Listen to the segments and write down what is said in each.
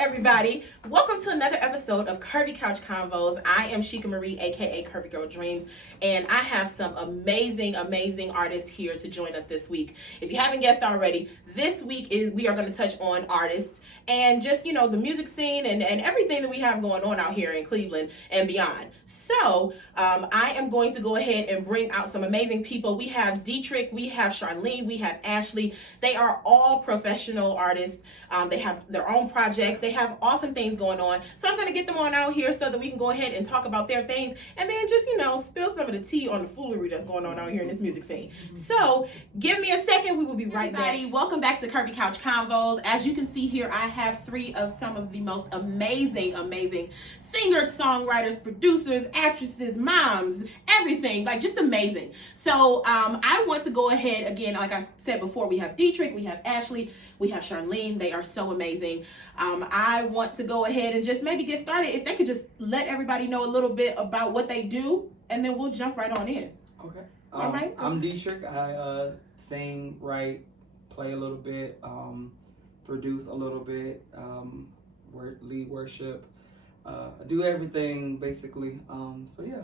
everybody. Welcome to another episode of Curvy Couch Convos. I am Sheikah Marie, aka Curvy Girl Dreams, and I have some amazing artists here to join us this week. If you haven't guessed already, this week we are going to touch on artists and just, the music scene and everything that we have going on out here in Cleveland and beyond. So I am going to go ahead and bring out some amazing people. We have Dietrich, we have Charlene, we have Ashley. They are all professional artists. They have their own projects. They have awesome things going on. So I'm going to get them on out here so that we can go ahead and talk about their things and then just, spill some of the tea on the foolery that's going on out here in this music scene. So give me a second. We will be right back. Welcome back to Curvy Couch Convos. As you can see here, I have three of some of the most amazing singers, songwriters, producers, actresses, moms, everything, like just amazing. So I want to go ahead again, like I said before, we have Dietrich, we have Ashley, we have Charlene. They are so amazing. I want to go ahead and just maybe get started. If they could just let everybody know a little bit about what they do, and then we'll jump right on in. Okay. All right. I'm Dietrich. I sing, write, play a little bit, produce a little bit, lead worship. I do everything basically. So yeah.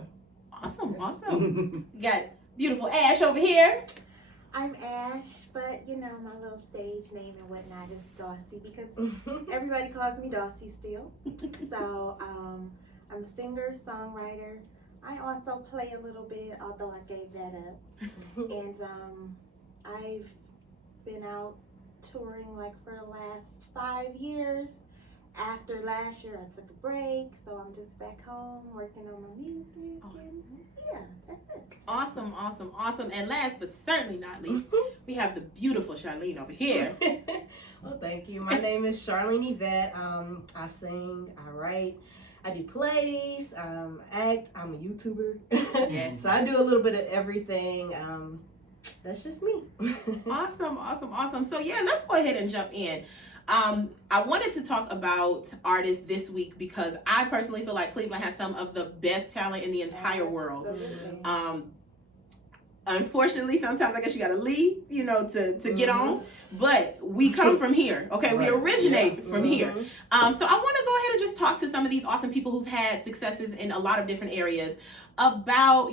Awesome. You got beautiful Ash over here. I'm Ash, but my little stage name and whatnot is Darcy because everybody calls me Darcy still. So I'm a singer, songwriter. I also play a little bit, although I gave that up. And I've been out touring like for the last 5 years. After last year, I took a break, so I'm just back home working on my music. And yeah, that's it. Awesome. And last but certainly not least, we have the beautiful Charlene over here. Well, thank you. My name is Charlene Yvette. I sing, I write, I do plays, act. I'm a YouTuber. Yes. So I do a little bit of everything. That's just me. Awesome. So yeah, let's go ahead and jump in. I wanted to talk about artists this week because I personally feel like Cleveland has some of the best talent in the entire world. Unfortunately, sometimes I guess you gotta leave, to get on. But we come from here, okay? Right. We originate from here. So I want to go ahead and just talk to some of these awesome people who've had successes in a lot of different areas about,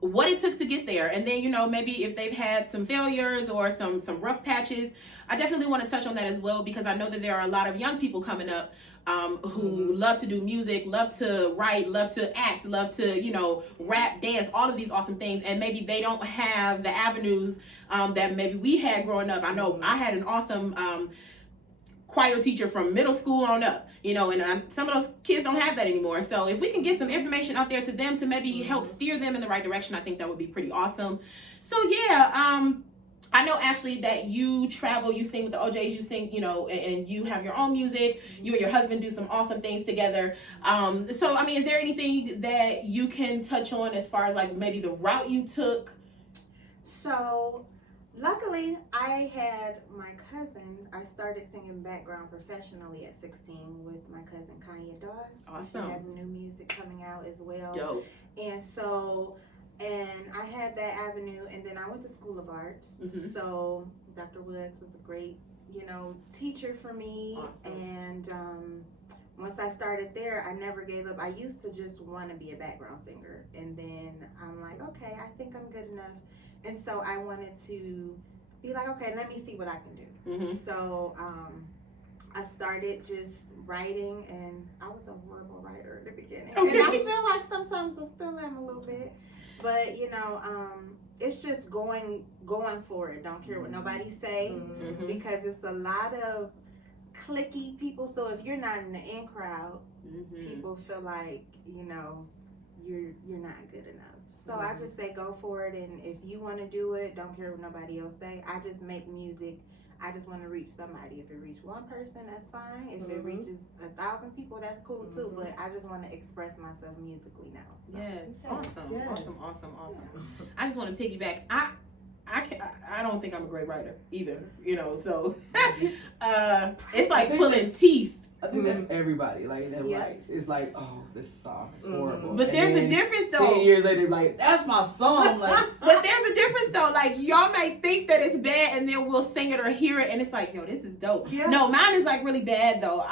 what it took to get there, and then maybe if they've had some failures or some rough patches. I definitely want to touch on that as well because I know that there are a lot of young people coming up who love to do music, love to write, love to act, love to rap, dance, all of these awesome things, and maybe they don't have the avenues that maybe we had growing up. I know I had an awesome choir teacher from middle school on up, and some of those kids don't have that anymore. So if we can get some information out there to them to maybe help steer them in the right direction, I think that would be pretty awesome. So yeah, I know, Ashley, that you travel, you sing with the OJs, you sing, and you have your own music. You and your husband do some awesome things together. So, is there anything that you can touch on as far as like maybe the route you took? So, luckily, I had my cousin. I started singing background professionally at 16 with my cousin Kanya Doss. Awesome. She has new music coming out as well. Dope. And I had that avenue, and then I went to School of Arts. So Dr. Woods was a great, teacher for me. Awesome. And once I started there, I never gave up. I used to just want to be a background singer, and then I'm like, okay, I think I'm good enough. And so I wanted to be like, okay, let me see what I can do. So I started just writing, and I was a horrible writer at the beginning. Okay. And I feel like sometimes I still am a little bit. But, it's just going for it. Don't care what nobody say, because it's a lot of cliquey people. So if you're not in the in crowd, people feel like, you're not good enough. So I just say go for it, and if you want to do it, don't care what nobody else say. I just make music. I just want to reach somebody. If it reaches one person, that's fine. If it reaches 1,000 people, that's cool too. But I just want to express myself musically now. So. Yes. Awesome. Yeah. I just want to piggyback. I don't think I'm a great writer either. So it's like pulling teeth I think that's everybody. Like that Yeah. writes. It's like, oh, this song is horrible. But And there's a then difference 10 though. years later, like, that's my song. Like, But there's a difference though. Like y'all may think that it's bad, and then we'll sing it or hear it, and it's like, yo, this is dope. Yeah. No, mine is like really bad though.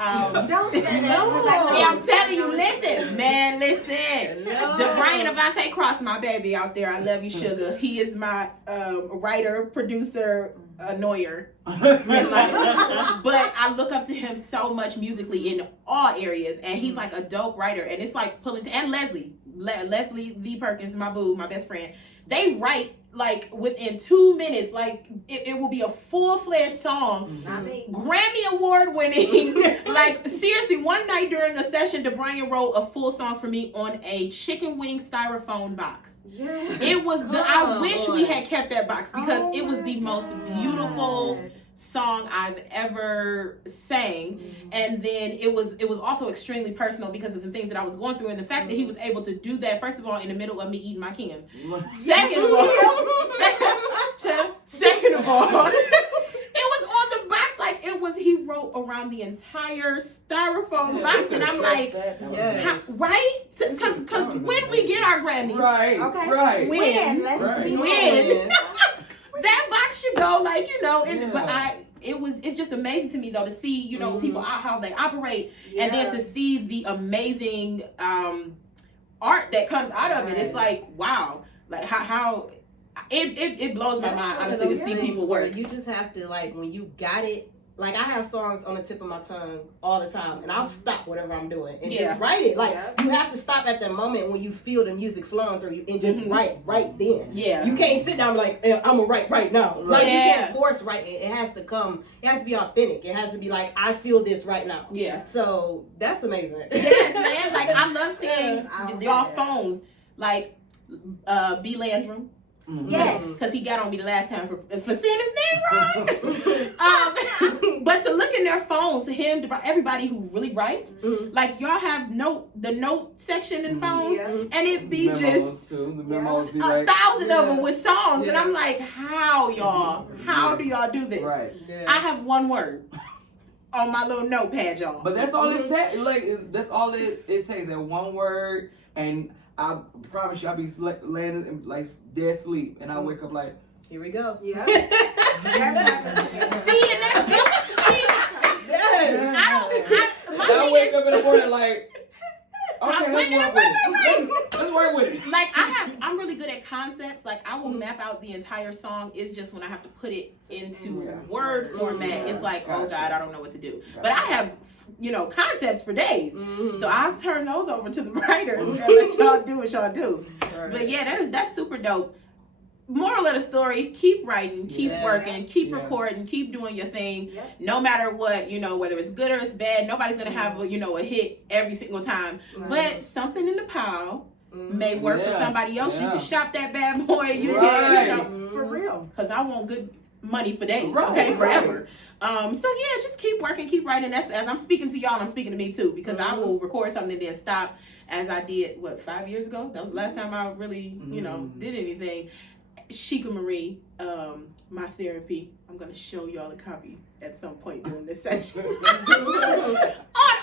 Don't say that. No. Yeah, I'm telling you, listen, man, listen. No. Brian Avante Cross, my baby out there. I love you, sugar. He is my writer, producer, annoyer. in life. But I look up to him so much musically in all areas, and he's like a dope writer. And it's like pulling and Leslie V. Perkins, my boo, my best friend. They write like within 2 minutes, like it will be a full-fledged song. Not me. Grammy Award winning. Like seriously, one night during a session, DeBrian wrote a full song for me on a chicken wing styrofoam box. Yes. It was I Oh, wish boy. we had kept that box because Oh it was my the most God. beautiful song I've ever sang. And then it was also extremely personal because of some things that I was going through, and the fact that he was able to do that, first of all, in the middle of me eating my Kims. Second of all, it was on the box, like it was. He wrote around the entire styrofoam box, and I'm like, Yes. right? Because when we get our Grammys, Right. Okay. Right. When? Let's Right. be When? that box should go like but Yeah. it's just amazing to me though to see people how they operate, Yeah. and then to see the amazing art that comes out of it. It's like, wow, like how it blows my mind honestly to see people work. You just have to, like, when you got it, like I have songs on the tip of my tongue all the time, and I'll stop whatever I'm doing and just write it. Like you have to stop at the moment when you feel the music flowing through you and just write right then. Yeah. You can't sit down and be like, I'm gonna write right now. Like you Yeah. can't force writing. It has to come. It has to be authentic. It has to be like, I feel this right now. Yeah. So that's amazing. Yes, man. Like I love seeing Oh, y'all yeah. phones. Like B. Landrum. Yes. Because he got on me the last time for saying his name wrong. But to look in their phones, him, everybody who really writes, like y'all have the note section in phones, Yeah. and it be just too. The memos be a like, 1,000 of them with songs, and Yeah. I'm like, how y'all? How do y'all do this? right. I have one word on my little notepad, y'all. But that's all it takes. Like that's all it takes. That one word, and I promise you, I'll be laying in like dead sleep, and I wake up like, Here we go. Yeah. See, and that's yes. my I thing wake is, up in the morning like, okay, wait, let's work with it. Let's work with it. like I'm really good at concepts. Like I will map out the entire song. It's just when I have to put it into Yeah. word format, Yeah. it's like, oh Gotcha. God, I don't know what to do. Gotcha. But I have concepts for days. Mhm. So I'll turn those over to the writers and let y'all do what y'all do. Right. But yeah, that's super dope. Moral of the story, keep writing, keep Yeah. working, keep Yeah. recording, keep doing your thing. Yep. No matter what, whether it's good or it's bad, nobody's gonna have a hit every single time. Right. But something in the pile may work for Yeah. somebody else. You Yeah. can shop that bad boy. You Right. can, For real. because I want good money for days, Right, okay, right. forever. So yeah, just keep working, keep writing. That's as I'm speaking to y'all, I'm speaking to me too, because I will record something and then stop, as I did 5 years ago. That was the last time I really, did anything. Sheikah Marie, my therapy. I'm gonna show y'all a copy at some point during this session on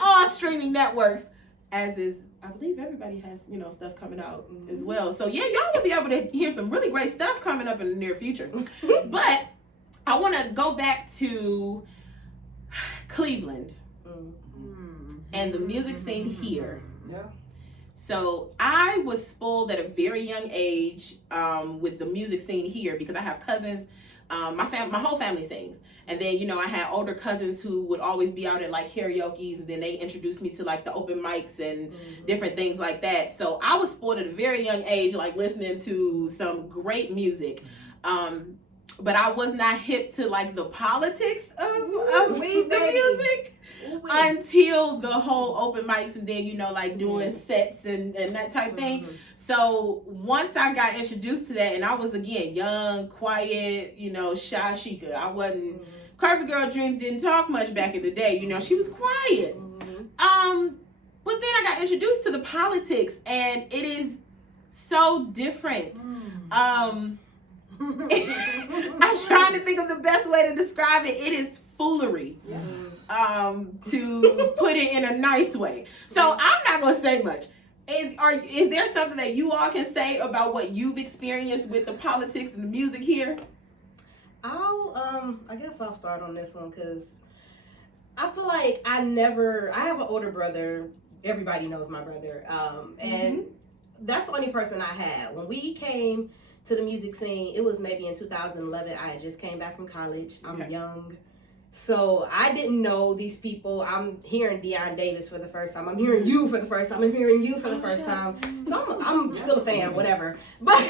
all streaming networks, as is. I believe everybody has, stuff coming out as well. So yeah, y'all will be able to hear some really great stuff coming up in the near future. But I want to go back to Cleveland and the music scene here. Yeah. So I was spoiled at a very young age with the music scene here because I have cousins. My whole family sings. And then, I had older cousins who would always be out at like karaoke's, and then they introduced me to like the open mics and different things like that. So I was spoiled at a very young age, like listening to some great music. But I was not hip to like the politics of the music until the whole open mics, and then, like doing sets and that type thing. So once I got introduced to that, and I was again young, quiet, shy Sheikah. I wasn't. Curvy Girl Dreams didn't talk much back in the day. She was quiet. But then I got introduced to the politics, and it is so different. I'm trying to think of the best way to describe it. It is foolery. to put it in a nice way. So I'm not gonna say much. Is there something that you all can say about what you've experienced with the politics and the music here? I guess I'll start on this one because I feel like I have an older brother. Everybody knows my brother. And that's the only person I had. When we came to the music scene, it was maybe in 2011. I had just came back from college. I'm young. So I didn't know these people. I'm hearing Deion Davis for the first time. I'm hearing you for the first time. I'm hearing you for the first time. So I'm still a fan, whatever. But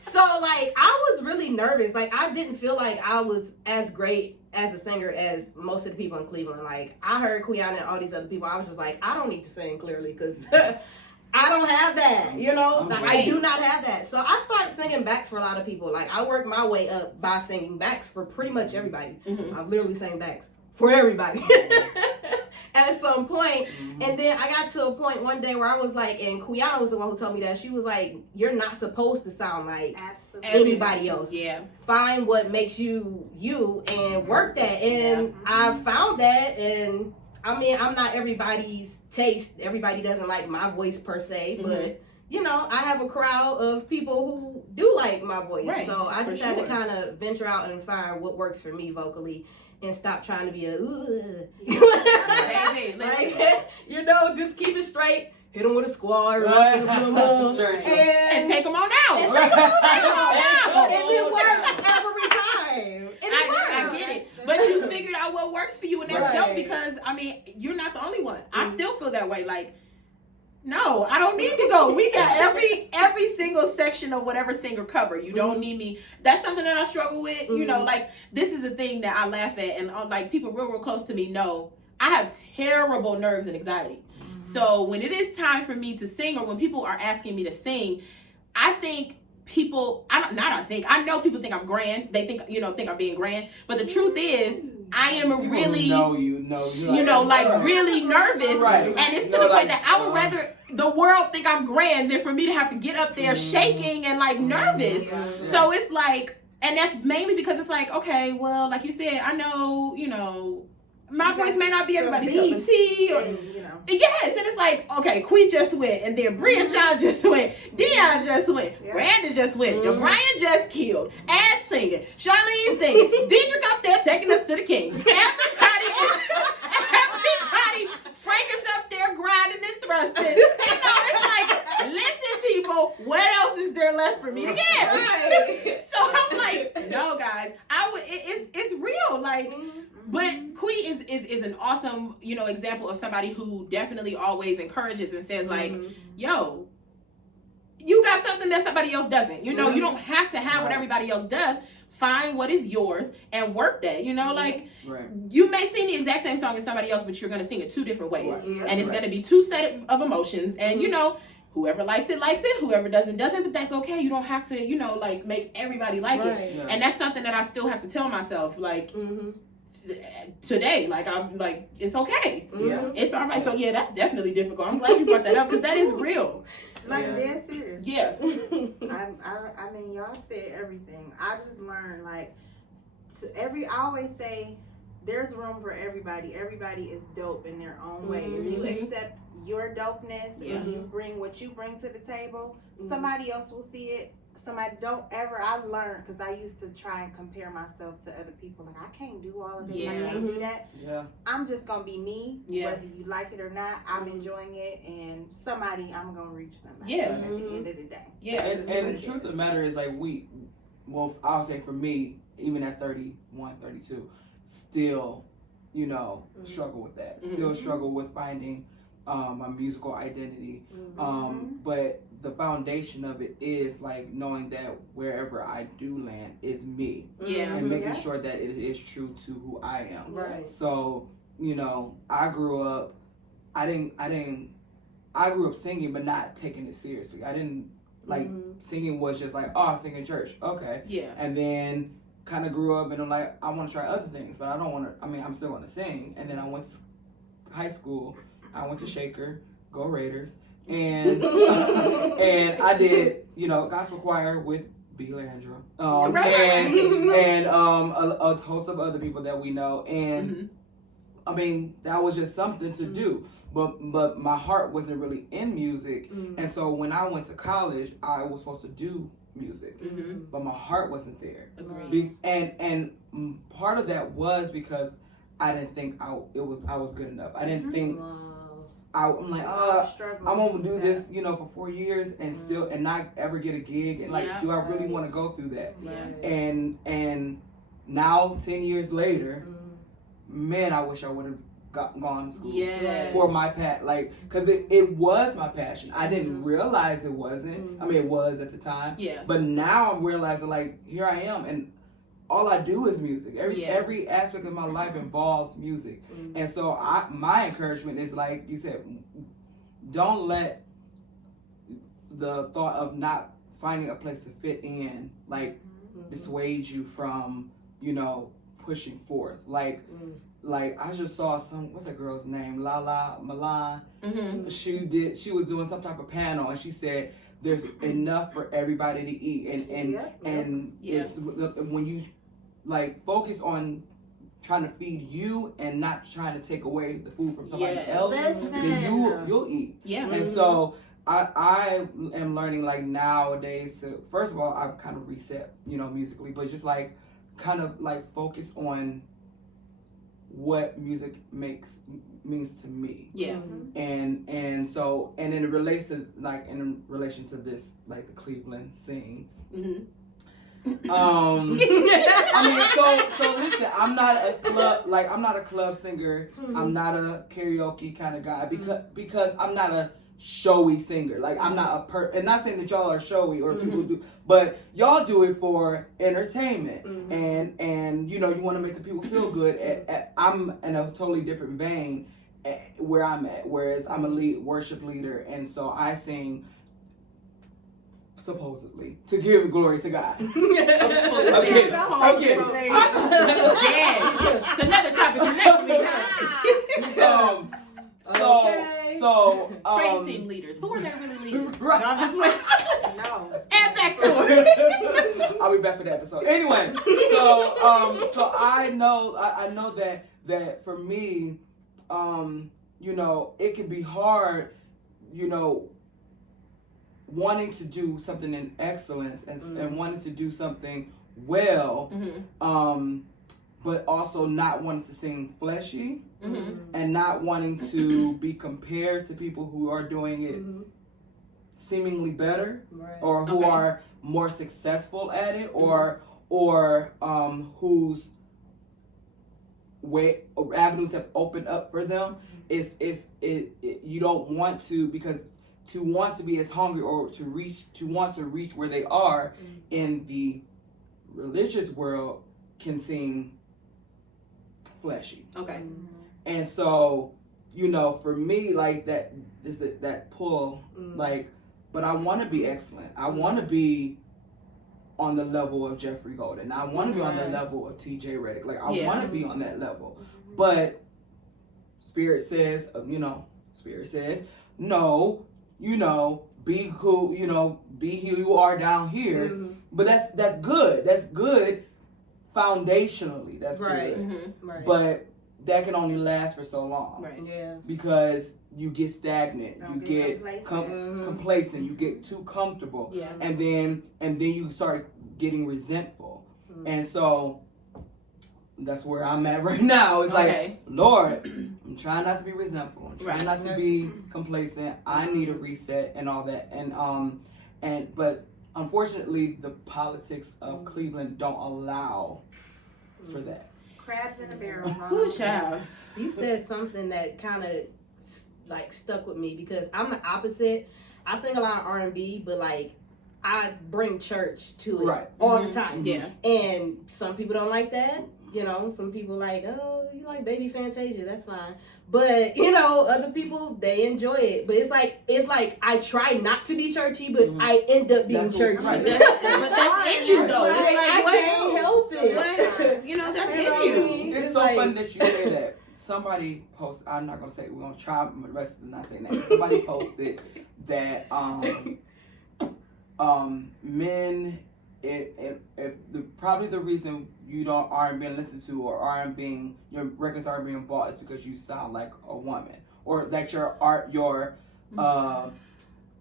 so like I was really nervous. Like I didn't feel like I was as great as a singer as most of the people in Cleveland. Like I heard Quiana and all these other people. I was just like, I don't need to sing clearly because I don't have that, you know? I do not have that. So I started singing backs for a lot of people. Like, I worked my way up by singing backs for pretty much everybody. I've literally sang backs for everybody at some point. And then I got to a point one day where I was like, and Quiana was the one who told me that. She was like, you're not supposed to sound like anybody else. Yeah. Find what makes you you and work that. And I found that, and I mean, I'm not everybody's taste. Everybody doesn't like my voice per se, but you know, I have a crowd of people who do like my voice. Right. So I just had to kind of venture out and find what works for me vocally and stop trying to be a like, you know, just keep it straight. Hit them with a squad, and take them on out. And take them on out. And it works every time. I get it. But you figured out what works for you, and that's dope because, I mean, you're not the only one. I still feel that way. Like, no, I don't need to go. We got every single section of whatever singer cover. You don't need me. That's something that I struggle with. You know, like, this is the thing that I laugh at, and like, people real close to me know I have terrible nerves and anxiety. So when it is time for me to sing, or when people are asking me to sing, I think I know people think I'm grand. They think I'm being grand. But the truth is, I am really, really nervous. Right. And it's to the point that I would rather the world think I'm grand than for me to have to get up there shaking and like nervous. So it's like, and that's mainly because it's like, okay, well, like you said, I know, my voice may not be everybody's cup of tea. Yes, and it's like, okay, Quee just went, and then Bria John just went, Deion just went, Brandon just went, Brian just killed, Ash singing, Charlene singing, Diedrich up there taking us to the king. Everybody, Frank is up there grinding and thrusting. It's like, listen, people, what else is there left for me to give? Right. So I'm like, no, guys, it's real, like. But Quee is an awesome, example of somebody who definitely always encourages and says like, yo, you got something that somebody else doesn't. You don't have to have what everybody else does. Find what is yours and work that. Like you may sing the exact same song as somebody else, but you're going to sing it two different ways. And it's going to be two set of emotions. And, whoever likes it, whoever doesn't. But that's okay. You don't have to, make everybody like it. Yeah. And that's something that I still have to tell myself, like, today, like, I'm like, it's okay. It's all right. So yeah, that's definitely difficult. I'm glad you brought that up because that is real. Like, dead serious. Yeah. I mean, y'all said everything. I just learned, like, I always say there's room for everybody. Everybody is dope in their own way. If you accept your dopeness and you bring what you bring to the table, somebody else will see it. I learned, because I used to try and compare myself to other people. Like, I can't do all of this. I can't do that. Yeah. I'm just going to be me, whether you like it or not. I'm enjoying it, and I'm going to reach somebody at the end of the day. Yeah. And the truth of the matter is, like, I'll say for me, even at 31, 32, still, struggle with that. Still struggle with finding my musical identity. But the foundation of it is like knowing that wherever I do land is me. And making sure that it is true to who I am. Right. So, I grew up singing but not taking it seriously. I didn't singing was just like, I sing in church. Okay. Yeah. And then kind of grew up and I'm like, I want to try other things, but I don't want to, I'm still going to sing. And then I went to high school. I went to Shaker, go Raiders, and and I did gospel choir with B. Landra, and a host of other people that we know, and I mean, that was just something to do. But my heart wasn't really in music. And so when I went to college, I was supposed to do music, but my heart wasn't there. And part of that was because I didn't think I was good enough. I didn't think I'm like, I'm gonna do this, for 4 years and still and not ever get a gig. And like, do I really want to go through that? And now 10 years later, man, I wish I would have gone to school for my because it was my passion. I didn't realize it wasn't. I mean, it was at the time. But now I'm realizing, like, here I am, and all I do is music. Every aspect of my life involves music. And so my encouragement is, like you said, don't let the thought of not finding a place to fit in, like, dissuade you from, pushing forth. Like I just saw what's that girl's name? Lala Milan. She was doing some type of panel, and she said there's enough for everybody to eat, and it's when you like focus on trying to feed you and not trying to take away the food from somebody else, then you'll eat. And so I am learning, like, nowadays to, first of all, I've kind of reset, musically, but just like kind of like focus on what music means to me. And so, and in relation to this, like, the Cleveland scene. I mean, so listen, I'm not a club singer. I'm not a karaoke kind of guy because I'm not a showy singer. Like, I'm not and not saying that y'all are showy or people do, but y'all do it for entertainment, and you want to make the people feel good. I'm in a totally different vein where I'm at, whereas I'm a worship leader, and so I sing supposedly to give glory to God. Okay. It's another topic for next week. Praise team leaders. Who are they really leading? Right. No, I'm just like, No. Add back to it. I'll be back for the episode. Anyway, so I know that for me, it can be hard, wanting to do something in excellence and wanting to do something well, but also not wanting to sing fleshy and not wanting to be compared to people who are doing it seemingly better, or who are more successful at it, or whose way or avenues have opened up for them. You don't want to, because to want to be as hungry or to want to reach where they are in the religious world can seem fleshy. And so, for me, like, that is that pull, like, but I want to be excellent. I want to be on the level of Jeffrey Golden. I want to be on the level of TJ Reddick. Like, I want to be on that level. But Spirit says, no, be cool, be who you are down here. But that's good. That's good foundationally. That's good. But that can only last for so long. Because you get stagnant, you get complacent, you get too comfortable. And then you start getting resentful. And so that's where I'm at right now. It's like, Lord, I'm trying not to be resentful. I'm trying not to be complacent. I need a reset and all that. But unfortunately, the politics of Cleveland don't allow for that. Crabs in a barrel. Ooh, child. You said something that kind of like stuck with me, because I'm the opposite. I sing a lot of R&B, but like I bring church to it all the time. And some people don't like that. Some people like, oh, you like Baby Fantasia, that's fine. But other people, they enjoy it. But it's like I try not to be churchy, but I end up being churchy. But that's in you, though. It's like, I can't help it. That's in you. It's so funny that you say that. Somebody posted, I'm not gonna say, we're gonna try the rest of not saying that. Somebody posted that men, if probably the reason aren't being listened to or your records aren't being bought is because you sound like a woman, or that your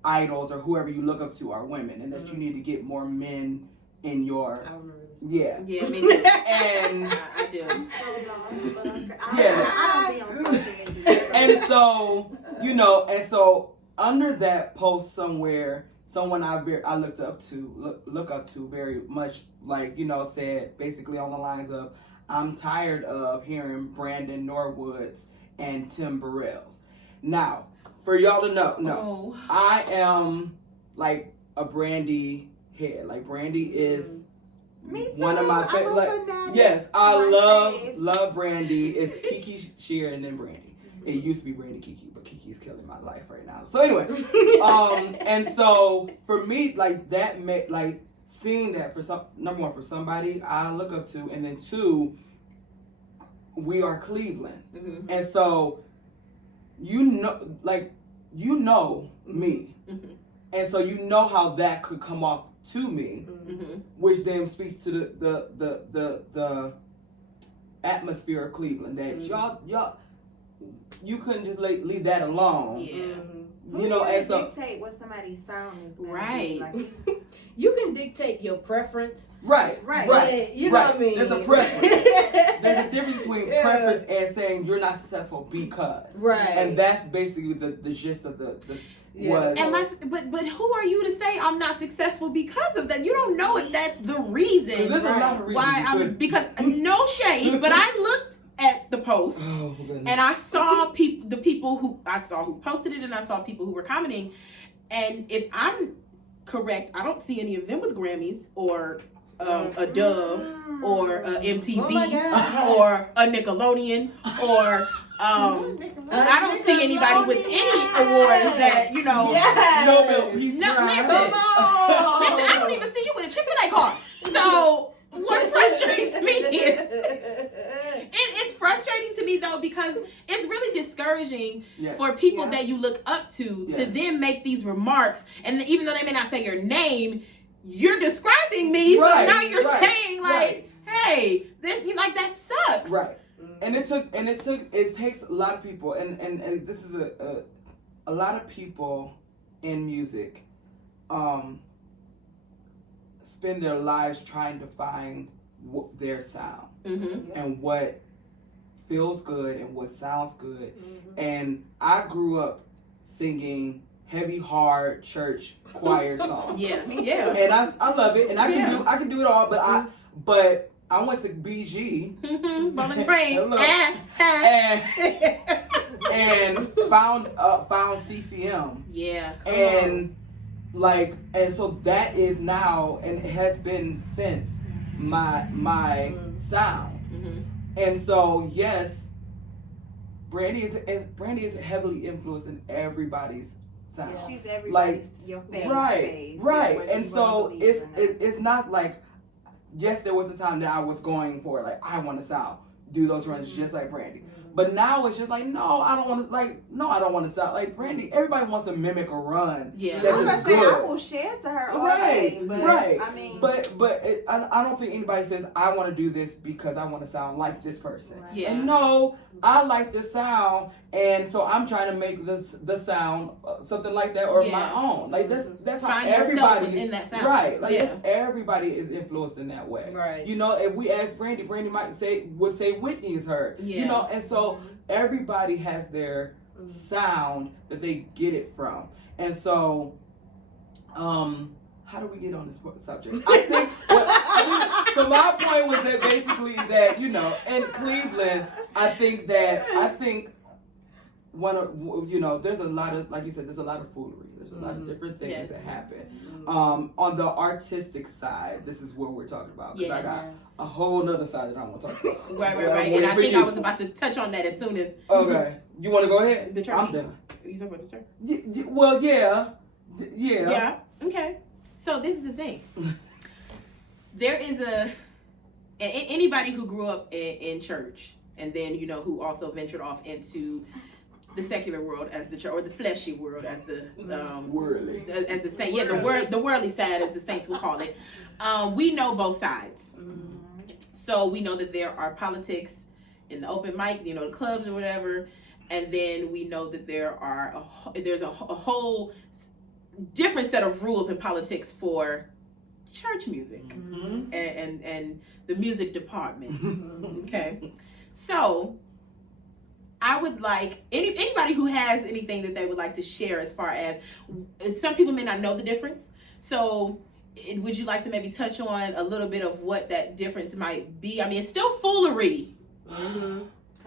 idols or whoever you look up to are women, and that you need to get more men in your. I remember this. Yeah, me too. And I do. I'm so lost, but Yeah. I don't be on social media. and so under that post somewhere, someone I look up to very much, like, said basically on the lines of, I'm tired of hearing Brandon Norwoods and Tim Burrell's. Now, for y'all to know, I am like a Brandy head. Like, Brandy is Me too. one of my favorite. Like, yes, I love Brandy. It's Kiki Shear and then Brandy. It used to be Brandy Kiki, but Kiki's killing my life right now. So anyway, and so for me, like, that seeing that number one, for somebody I look up to, and then two, we are Cleveland, and so me, and so how that could come off to me, which then speaks to the atmosphere of Cleveland, that y'all you couldn't just leave that alone. And so dictate what somebody's sound is gonna right. be. Like, you can dictate your preference. Right. You know what I mean? There's a preference. There's a difference between preference and saying you're not successful because. Right. And that's basically the gist of the was. But who are you to say I'm not successful because of that? You don't know if that's the reason. There's a lot of reasons why because no shade, but I looked at the post and I saw the people who posted it, and I saw people who were commenting, and if I'm correct, I don't see any of them with Grammys or a Dove or a MTV or a Nickelodeon or I don't see anybody with any awards that Nobel Peace Prize. Listen, I don't even see you with a Chick-fil-A card. So what frustrates me is it's frustrating to me though, because it's really discouraging for people that you look up to then make these remarks, and even though they may not say your name, you're describing me, so now you're saying like, hey, this, that sucks. Right. And it takes a lot of people, and this is a lot of people in music spend their lives trying to find their sound and what feels good and what sounds good. And I grew up singing heavy, hard church choir songs. And I love it, and I can do it all, but I went to BG and found CCM. And so that is now, and it has been since, my sound. And so yes, Brandy is heavily influenced in everybody's sound. She's everybody's your favorite. Right. And so it's not like, yes, there was a time that I was going for like, I want to do those runs just like Brandy. But now it's just like, no, I don't want to sound like Brandy. Everybody wants to mimic a run. I was gonna say, I will share to her all day. But I mean, I don't think anybody says I want to do this because I want to sound like this person. And no, I like this sound, and so I'm trying to make the sound something like that, or my own. Like that's how everybody in that sound. Right. Like that's, everybody is influenced in that way. Right. If we ask Brandy might would say Whitney is her. And so everybody has their sound that they get it from. And so how do we get on this subject? I think so my point was that basically that, in Cleveland, I think there's a lot of, like you said, there's a lot of foolery. There's a lot of different things that happen. On the artistic side, this is what we're talking about. Because I got a whole nother side that I want to talk about. Right. And I think I was about to touch on that as soon as. Okay. You want to go ahead? The church. I'm done. You talking about the church? Yeah. Okay. So this is the thing. There is anybody who grew up in church, and then who also ventured off into the secular world as the church, or the fleshy world as the worldly, as the saint. The worldly side, as the saints will call it. We know both sides. So we know that there are politics in the open mic, the clubs or whatever, and then we know that there's a whole different set of rules in politics for church music and the music department. Okay, so I would like anybody who has anything that they would like to share as far as some people may not know the difference. So would you like to maybe touch on a little bit of what that difference might be? I mean, it's still foolery.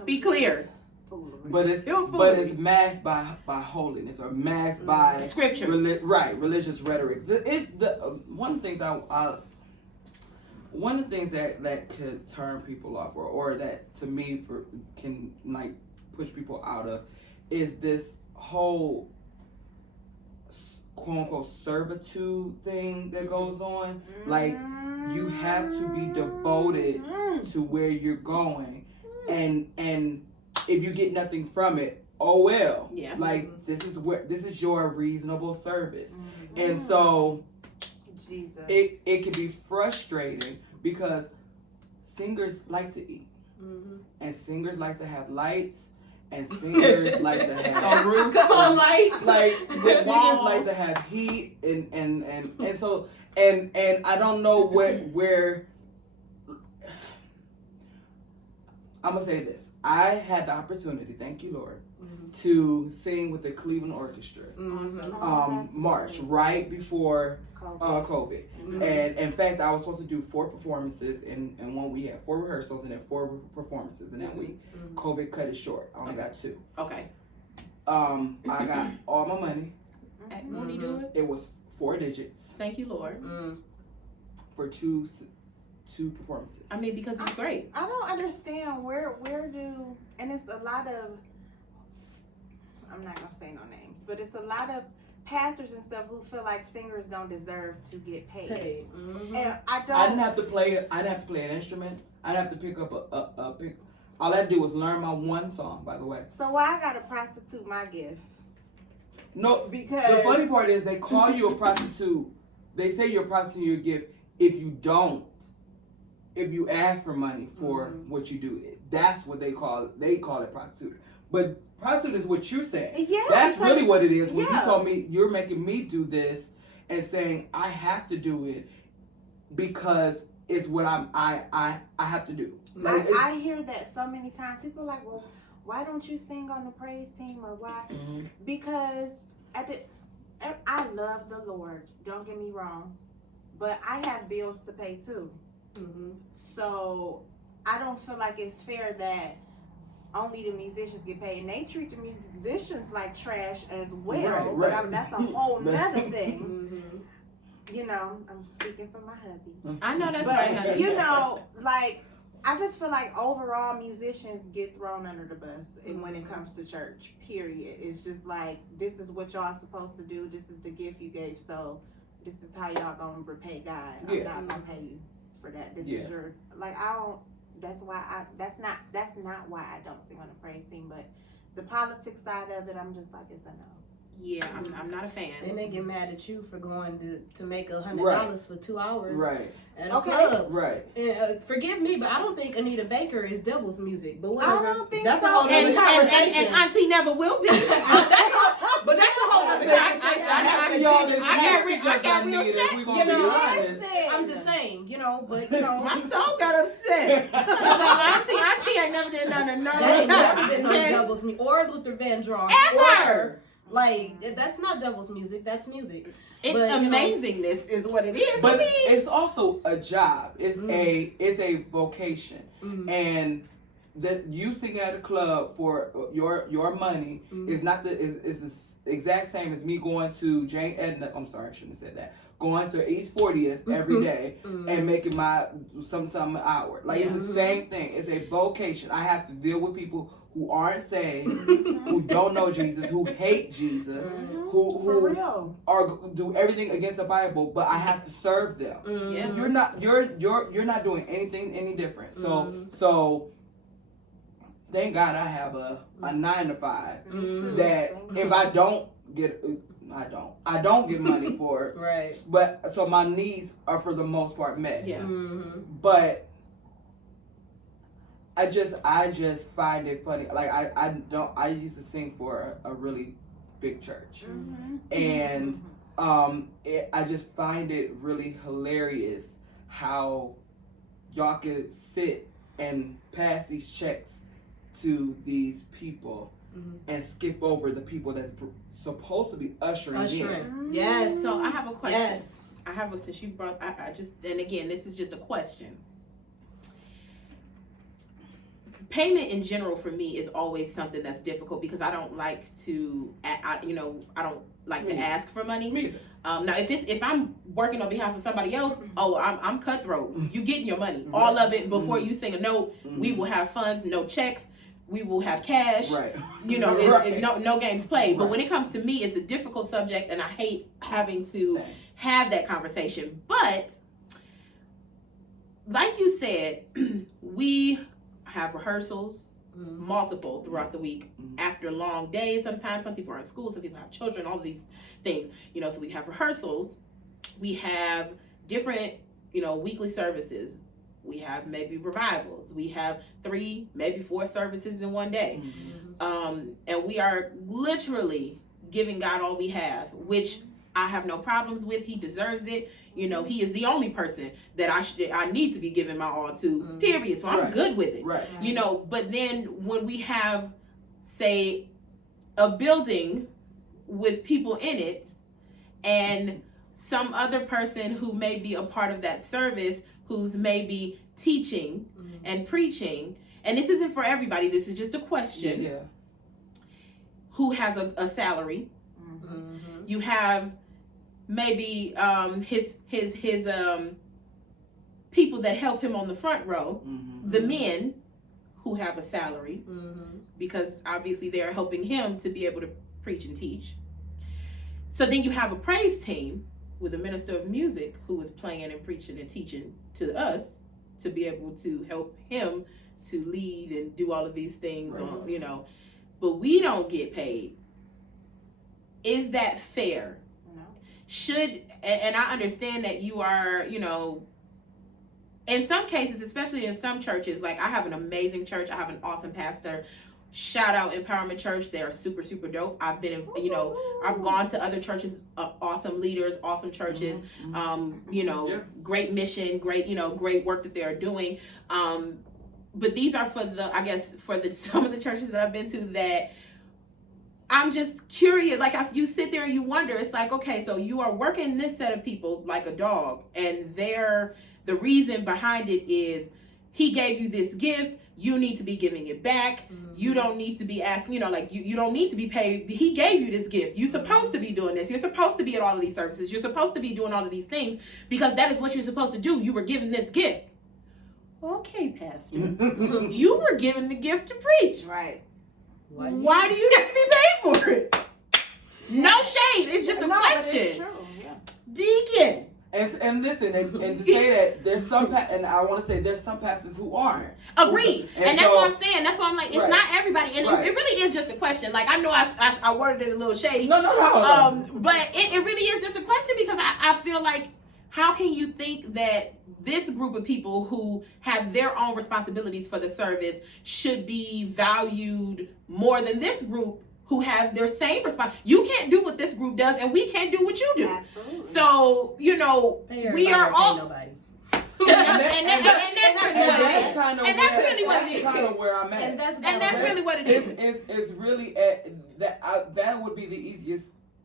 Be clear. But it's masked by holiness or masked by scriptures. Religious rhetoric. One of the things that could turn people off or that to me can like push people out of is this whole quote unquote servitude thing that goes on. Like you have to be devoted to where you're going, and if you get nothing from it, oh well. Yeah. Like this is your reasonable service. And so Jesus. It can be frustrating because singers like to eat. And singers like to have lights. And singers like to have a roof. Come on, lights. Like singers like to have heat and so and I don't know where I'm gonna say this. I had the opportunity, thank you, Lord, to sing with the Cleveland Orchestra March right before COVID. And in fact, I was supposed to do 4 performances in one week. We had 4 rehearsals and then 4 performances in that week. COVID cut it short. I only got 2. Okay. I got all my money. Won't he do it? It was 4 digits. Thank you, Lord. For two performances. I mean, because it's great. I don't understand where do, and it's a lot of, I'm not gonna say no names, but it's a lot of pastors and stuff who feel like singers don't deserve to get paid. And I didn't have to play an instrument. I didn't have to pick up a pick. All I had to do was learn my one song, by the way. So why I gotta prostitute my gift? No, because the funny part is they call you a prostitute. They say you're prostituting your gift if you ask for money for what you do. That's what they call it. They call it prostitute. But prostitute is what you're saying. Yeah, that's really what it is. When you told me you're making me do this and saying I have to do it because it's what I have to do. Like, I hear that so many times. People are like, well, why don't you sing on the praise team or why? Because I love the Lord. Don't get me wrong, but I have bills to pay too. So I don't feel like it's fair that only the musicians get paid, and they treat the musicians like trash as well. But that's a whole nother thing. You know, I'm speaking for my hubby. I know that's but, right. You know, like I just feel like overall musicians get thrown under the bus, and when it comes to church, period. It's just like this is what y'all supposed to do. This is the gift you gave, so this is how y'all gonna repay God. I'm not gonna pay you for that. This is your I don't. That's not why I don't sing on the praise team. But the politics side of it, I'm just like, it's a no. Yeah, I'm not a fan. Then they get mad at you for going to make $100 for 2 hours at a club. Right. And, forgive me, but I don't think Anita Baker is devil's music. But whatever. I don't think that's so. a whole other conversation. And Auntie never will be. But that's a whole other conversation. I got real upset. You know, I'm just saying, you know, but you know, my soul got upset. Auntie ain't never did none of that ain't never been no devil's music or Luther Vandross ever. Like that's not devil's music. That's music. It's amazingness is what it is. But it's also a job. It's a vocation, and that you singing at a club for your money is not is the exact same as me going to Jane Edna. I'm sorry, I shouldn't have said that. Going to East 40th every day and making my some an hour. Like it's the same thing. It's a vocation. I have to deal with people who aren't saved, who don't know Jesus, who hate Jesus, who do everything against the Bible, but I have to serve them. You're not doing anything any different. So thank God I have a 9 to 5 that if I don't get I don't get money for it. But so my needs are for the most part met. But I just find it funny. Like I used to sing for a really big church, and I just find it really hilarious how y'all could sit and pass these checks to these people and skip over the people that's supposed to be ushering in. Yes. So I have a question. Yes. Since you brought, and again, this is just a question. Payment in general for me is always something that's difficult because I don't like to, I don't like to ask for money. Me either. Now, if I'm working on behalf of somebody else, I'm cutthroat. You getting your money, all of it before you sing a note. We will have funds, no checks. We will have cash. Right. No games played. But when it comes to me, it's a difficult subject, and I hate having to have that conversation. But like you said, we have rehearsals, multiple throughout the week after long days. Sometimes some people are in school, some people have children, all of these things, so we have rehearsals, we have different, weekly services, we have maybe revivals, we have 3, maybe 4 services in one day. And we are literally giving God all we have, which I have no problems with. He deserves it. He is the only person that I need to be giving my all to, period. So I'm good with it. Right. But then when we have, say, a building with people in it and some other person who may be a part of that service who's maybe teaching and preaching, and this isn't for everybody, this is just a question. Yeah. Who has a salary. You have maybe his people that help him on the front row, the men who have a salary, because obviously they're helping him to be able to preach and teach. So then you have a praise team with a minister of music who is playing and preaching and teaching to us to be able to help him to lead and do all of these things, but we don't get paid. Is that fair? And I understand that you are, in some cases, especially in some churches, like I have an amazing church. I have an awesome pastor. Shout out Empowerment Church. They are super, super dope. I've been, I've gone to other churches, awesome leaders, awesome churches, great mission, great work that they're doing. But these are for some of the churches that I've been to that I'm just curious. Like you sit there and you wonder, it's like, okay, so you are working this set of people like a dog, and the reason behind it is he gave you this gift. You need to be giving it back. You don't need to be asking, you don't need to be paid. He gave you this gift. You're supposed to be doing this. You're supposed to be at all of these services. You're supposed to be doing all of these things because that is what you're supposed to do. You were given this gift. Okay, Pastor. You were given the gift to preach. Right. Why do you need to be paid for it? No shade. It's just a question. It's true. Yeah. Deacon. And listen, and to say that there's some, and I want to say there's some pastors who aren't. Agreed. And that's what I'm saying. That's why I'm like, it's not everybody. And right. it really is just a question. Like, I know I worded it a little shady. No. But it really is just a question because I feel like, how can you think that this group of people who have their own responsibilities for the service should be valued more than this group who have their same response? You can't do what this group does, and we can't do what you do. Absolutely. So, we are all... Nobody. And that's really what it is. That's kind of where I'm at. And that's really what it is. It's really that would be the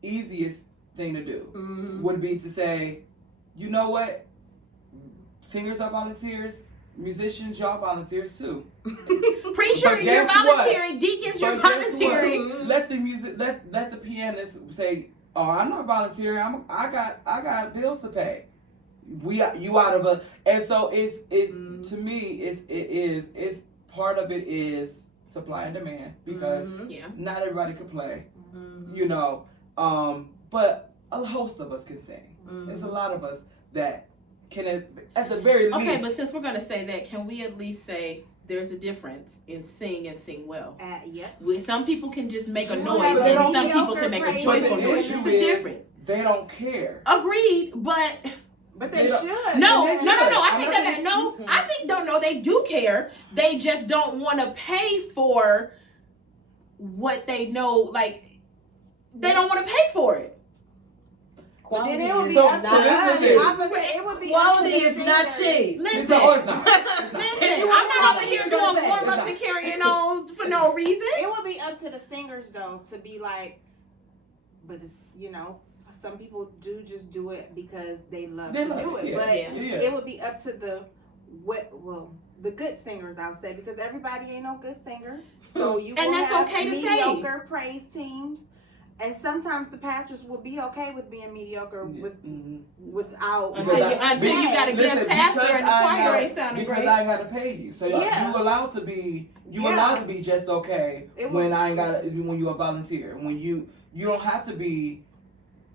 easiest thing to do. Would be to say, you know what? Singers are volunteers. Musicians, y'all volunteers too. Preacher, you're volunteering. Deacons, you're volunteering. Let the music, let the pianist say, "Oh, I'm not volunteering. I got bills to pay." You out of a, and so to me it's part of it is supply and demand because not everybody can play, but a host of us can sing. There's a lot of us that can at the very least. Okay, but since we're gonna say that, can we at least say there's a difference in sing and sing well? Yeah. Some people can just make a noise, and some people can make a joyful noise. It's the difference. They don't care. Agreed, but But they should. No. They should. I take that back. No, I think they do care. They just don't want to pay for what they know. Like they don't want to pay for it. Then it would be So- up to so this us. is it. It would be Quality up to the is not singers. cheap. Listen, it's not. listen. I'm not over here doing warm-ups and carrying on for no reason. It would be up to the singers though to be like, but it's some people do just do it because they love to do it. Yeah. But Yeah. it would be up to the good singers, I'll say, because everybody ain't no good singer. So you And will that's have okay to say. mediocre praise teams. And sometimes the pastors will be okay with being mediocre without Until you got a guest pastor and the choir ain't sounding because great. I ain't got to pay you. So Yeah. you allowed to be allowed to be just okay when I ain't got when you a volunteer. When you don't have to be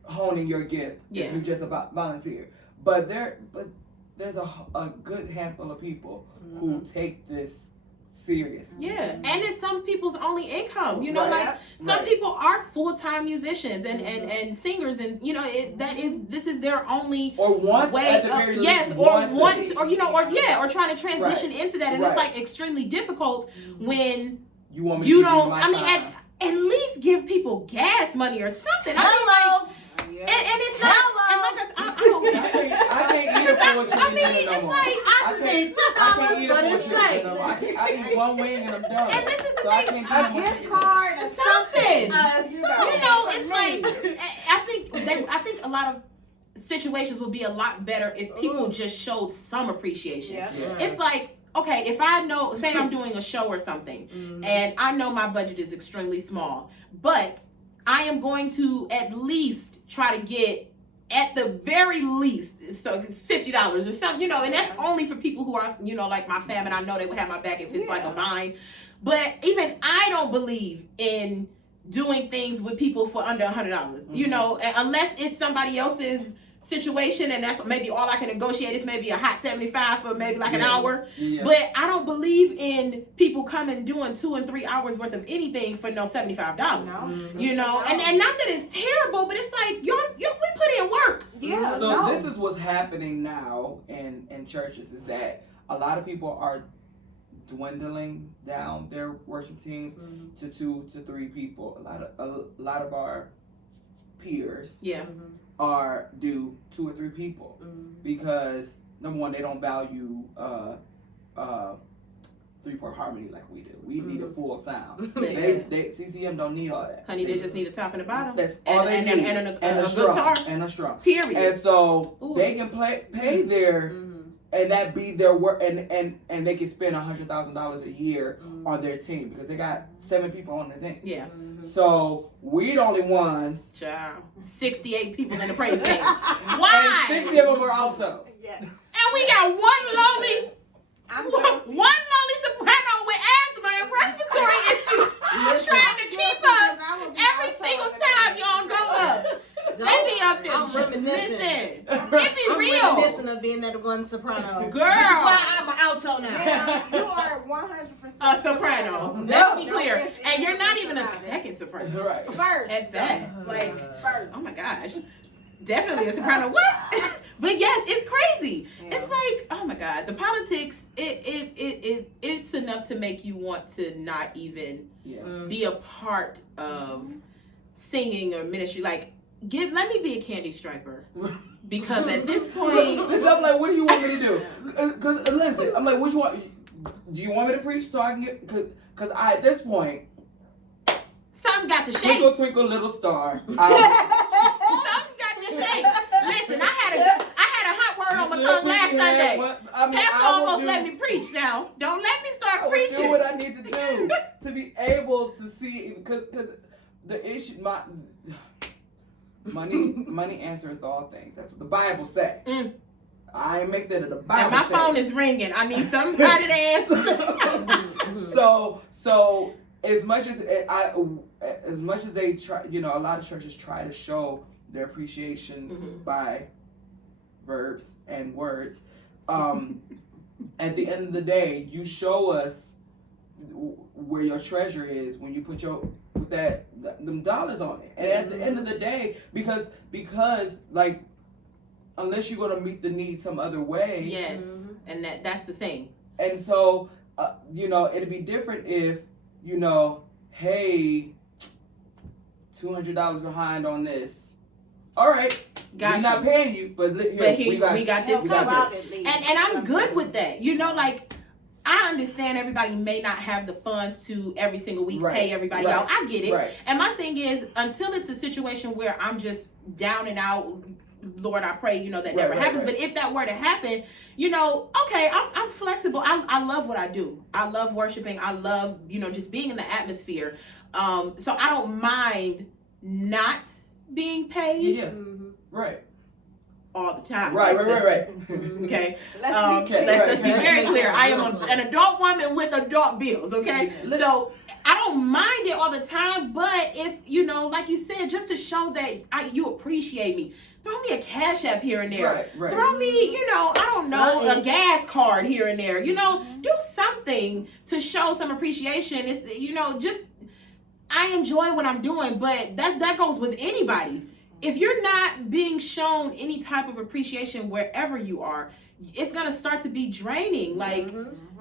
honing your gift if you just a volunteer. But there's a good handful of people who take this serious. Yeah, and it's some people's only income. You know, Right. like some people are full-time musicians and singers, and this is their only Or want way at the very least, yes, or or trying to transition into that, and it's like extremely difficult when you want me you to give don't. my I mean, time. at least give people gas money or something. Hello. And it's not. And like I don't. I can't eat a full I mean, it's like I just need $2 for this tape. I eat one wing and I'm done. And this is the so I thing. can't a do gift card or Something. something. It's like I think a lot of situations would be a lot better if people just showed some appreciation. Yeah. It's like, okay, if I know, say I'm doing a show or something, and I know my budget is extremely small, but I am going to at least try to get, at the very least, so $50 or something, and that's only for people who are, like my fam, and I know they would have my back if it's like a bind. But even I don't believe in doing things with people for under $100, unless it's somebody else's situation, and that's maybe all I can negotiate. It's maybe a hot 75 for maybe like an hour. Yeah. But I don't believe in people coming doing 2 and 3 hours worth of anything for no $75. No. And not that it's terrible, but it's like we put in work. Yeah. So this is what's happening now in churches, is that a lot of people are dwindling down their worship teams to 2 to 3 people. A lot of our peers do 2 or 3 people because number one, they don't value 3-part harmony like we do. We need a full sound. They CCM don't need all that. Honey, they just need a top and a bottom. That's all they need. And a strum, guitar. and a strum. Period. And so they can pay their and that be their work, and they can spend $100,000 a year on their team because they got 7 people on their team. Yeah. So we the only ones. Child. 68 people in the praise team. Why? And 60 of them are altos. Yeah. And we got one lonely soprano with asthma and respiratory issues trying to keep up every single time y'all go up. They be up there. I'm reminiscing. Listen, it be real. Reminiscing of being that one soprano. Girl. Which is why I'm an alto now. Yeah, you are 100% A soprano. Let's be clear. And you're not even a second soprano. Right. First. At that. First. Oh my gosh. Definitely a soprano. What? But yes, it's crazy. Yeah. It's like, oh my God, the politics. It's enough to make you want to not even be a part of singing or ministry. Like, let me be a candy striper, because at this point, I'm like, what do you want me to do? Because listen, I'm like, what you want? Do you want me to preach so I can get? Because at this point, something got to shake. twinkle twinkle little star. Something got to shake. Listen, I had a hot word on my tongue last Sunday. Pastor almost let me preach. Now, don't let me start I will preaching. do what I need to do to be able to see, because the issue, money answereth all things. That's what the Bible says. I ain't make that in the Bible. And my phone is ringing. I need somebody to answer. So as much as they try, a lot of churches try to show their appreciation by verbs and words. At the end of the day, you show us where your treasure is when you put them dollars on it. And at the end of the day, because like unless you're gonna meet the need some other way. Yes, and that's the thing. And so, it'd be different if, hey, $200 behind on this. All right, we're not paying you, but here, we got this covered. And I'm good with that. Like, I understand everybody may not have the funds to every single week pay everybody out. I get it. Right. And my thing is, until it's a situation where I'm just down and out, Lord, I pray, that never happens. But if that were to happen, okay, I'm flexible. I love what I do. I love worshiping. I love, just being in the atmosphere. So I don't mind not being paid. Yeah. Right. All the time. Right. Okay. Let's be very clear. I am an adult woman with adult bills. Okay. So I don't mind it all the time, but if like you said, just to show that you appreciate me, throw me a Cash App here and there. Right. Throw me, I don't know, a gas card here and there. Do something to show some appreciation. It's just I enjoy what I'm doing, but that goes with anybody. If you're not being shown any type of appreciation wherever you are, it's gonna start to be draining. Like,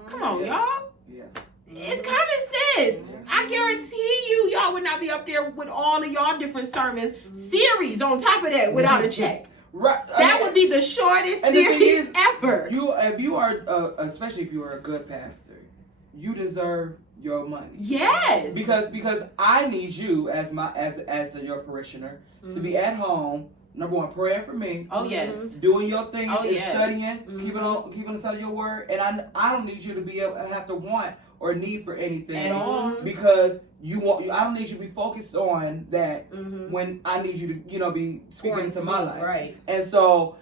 come on, y'all. Yeah. It's common sense. I guarantee y'all would not be up there with all of y'all different sermons series on top of that without a check. Right. That would be the shortest series ever. If you are, especially if you are a good pastor, you deserve your money. Yes. Because I need you as your parishioner to be at home. Number one, praying for me. Oh yes. Doing your thing, studying, Mm-hmm. keeping the study of your word, and I don't need you to be able to have to want or need for anything at all, because I don't need you to be focused on that when I need you to be speaking into my life. Right. And so,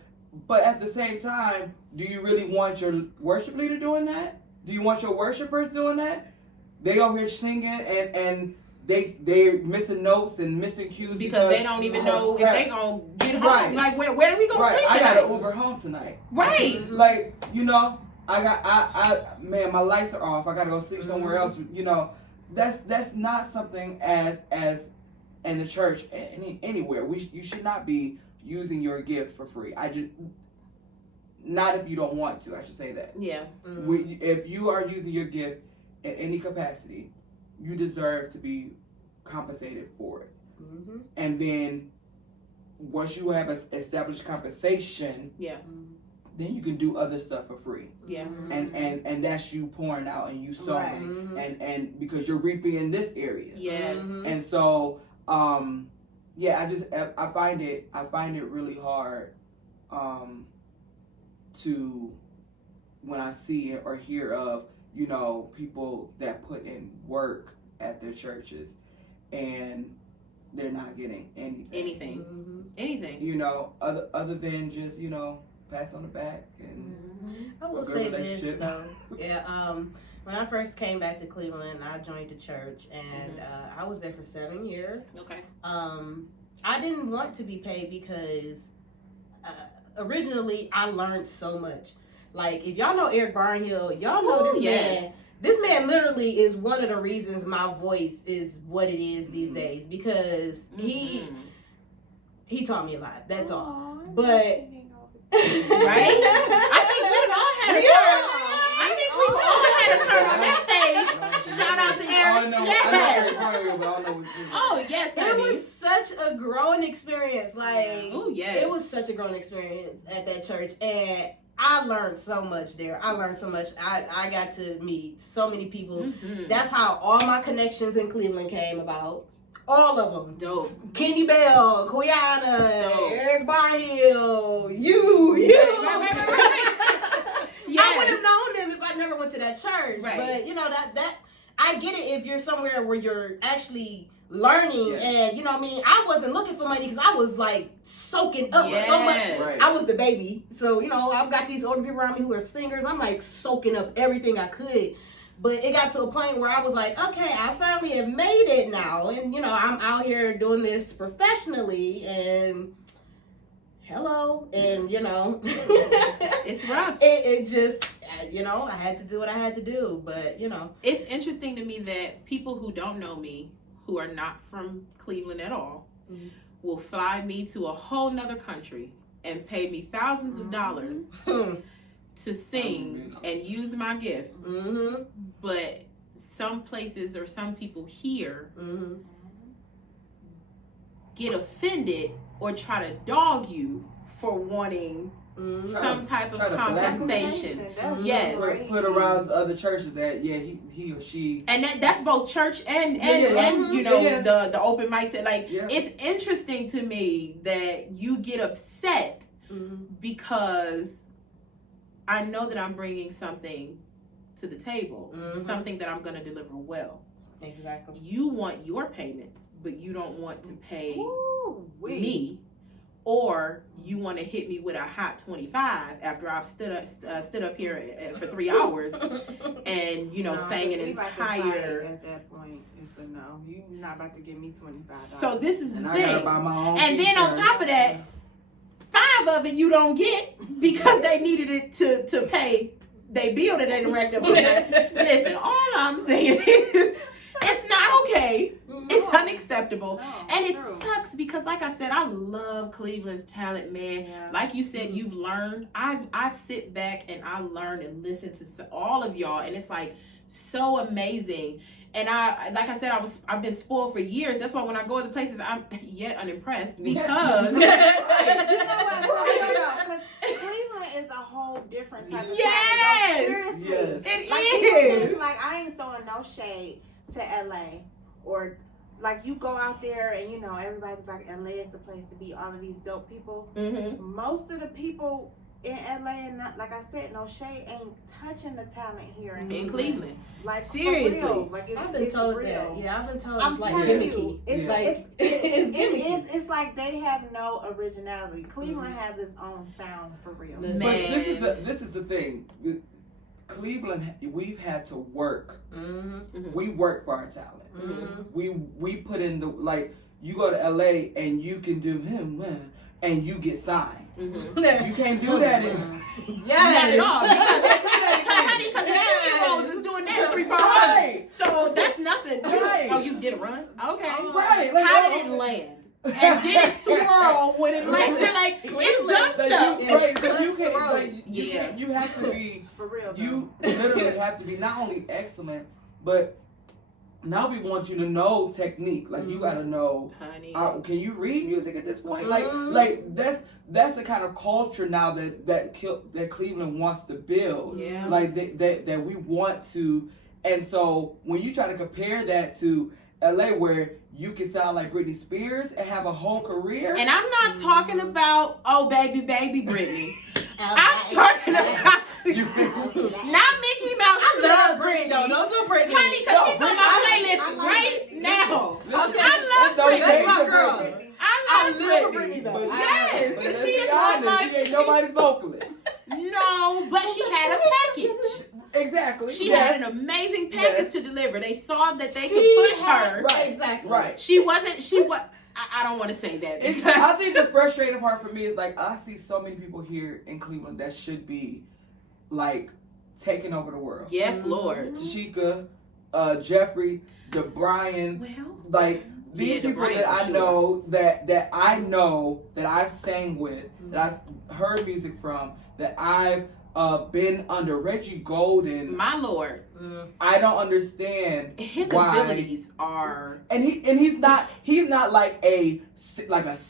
but at the same time, do you really want your worship leader doing that? Do you want your worshipers doing that? They over here singing and they're missing notes and missing cues because they don't even know if they gonna get home. Right. Like where do we go sleep I tonight? got an Uber home tonight. Right. Like man, my lights are off. I gotta go sleep somewhere else. That's not something as in the church anywhere. You should not be using your gift for free. Not if you don't want to. I should say that. Yeah. If you are using your gift in any capacity, you deserve to be compensated for it. And then once you have established compensation, then you can do other stuff for free. Yeah. And that's you pouring out and you sowing and because you're reaping in this area. Yes. And so I find it really hard to when I see or hear of people that put in work at their churches and they're not getting anything. Anything. Other than just pass on the back and I will say this though. When I first came back to Cleveland, I joined the church and I was there for 7 years. Okay. I didn't want to be paid because originally I learned so much. Like, if y'all know Eric Barnhill, y'all know this man. This man literally is one of the reasons my voice is what it is these days because he taught me a lot. That's all. But right? I think we've all had a turn on that stage. Shout out to Eric. Oh yes, it was such a growing experience. Like, it was such a growing experience at that church, and I learned so much there. I got to meet so many people. That's how all my connections in Cleveland came about. All of them. Dope. Kenny Bell, Quiana, Eric Barnhill, you. Yes. I would have known them if I never went to that church. Right. But that I get it if you're somewhere where you're actually learning and I wasn't looking for money because I was like soaking up so much. Right. I was the baby. So, I've got these older people around me who are singers. I'm like soaking up everything I could. But it got to a point where I was like, okay, I finally have made it now. And, I'm out here doing this professionally and hello. And, it's rough. It just, I had to do what I had to do. But, It's interesting to me that people who don't know me, who are not from Cleveland at all, will fly me to a whole nother country and pay me thousands of dollars to sing and use my gift. But some places or some people here get offended or try to dog you for wanting some type of compensation. Yes. Put around other churches that he or she. And that's both church and you know the open mics. Like it's interesting to me that you get upset because I know that I'm bringing something to the table, something that I'm going to deliver well. Exactly. You want your payment, but you don't want to pay me. Or you want to hit me with a hot 25 after I've stood up here for 3 hours and sang an entire. At that point, it's a no. You're not about to give me $25. So this is the thing. I gotta buy my own and then on top of that, 5 of it you don't get because they needed it to pay they bill that they didn't racked up on that. Listen, all I'm saying is it's not okay. It's unacceptable. And it sucks because, like I said, I love Cleveland's talent, man. Yeah. Like you said, you've learned. I sit back and I learn and listen to all of y'all, and it's like so amazing. And like I said, I've been spoiled for years. That's why when I go to places, I'm yet unimpressed because You know what? Because Cleveland is a whole different type of talent. Seriously. Yes. It Like, is. like, I ain't throwing no shade to LA, or like you go out there and everybody's like LA is the place to be, all of these dope people. Most of the people in LA, and like I said, no shade, ain't touching the talent here in Cleveland. Like seriously, for real. Like I've been told real. that. Yeah, I've been told I'm it's like telling gimmicky. you, it's gimmicky. It's like they have no originality. Cleveland has its own sound for real. Man. But this is the thing. Cleveland, we've had to work. We work for our talent. We put in the, like, you go to LA and you can do him and you get signed. You can't do that Not at all. Because the 2-year-olds is doing that 3 bars. Right. So that's nothing. Right. Oh, you did a run? Okay. Right. Like, How did it land? And did it swirl when it landed? Like, it's dumb stuff. Right, so you can't, you have to be, For real. you literally have to be not only excellent, but now we want you to know technique. Like, you gotta know, Honey. Can you read music at this point? Like that's the kind of culture now that Cleveland wants to build. Yeah. Like that we want to, and so when you try to compare that to LA, where you can sound like Britney Spears and have a whole career. And I'm not talking about, oh, baby Britney. I'm talking about not Mickey Mouse. I love Britney. Don't do Britney. Honey, because she's on my playlist right now. Listen, I love Britney. That's my girl. I love Britney, though. Yes, but because let's she is be on honest, my. she ain't nobody's vocalist. No, but she had a package. Exactly. She had an amazing package to deliver. They saw that they could push her. Right. Exactly. Right. She wasn't. I don't want to say that. I think the frustrating part for me is, like, I see so many people here in Cleveland that should be, like, taking over the world. Yes, Lord. Tashika, Jeffrey, DeBrian, Well, like, these people DeBrian, that I for know that I've sang with, that I've heard music from, that I've been under Reggie Golden. my Lord, I don't understand his why. abilities are. And he's not like a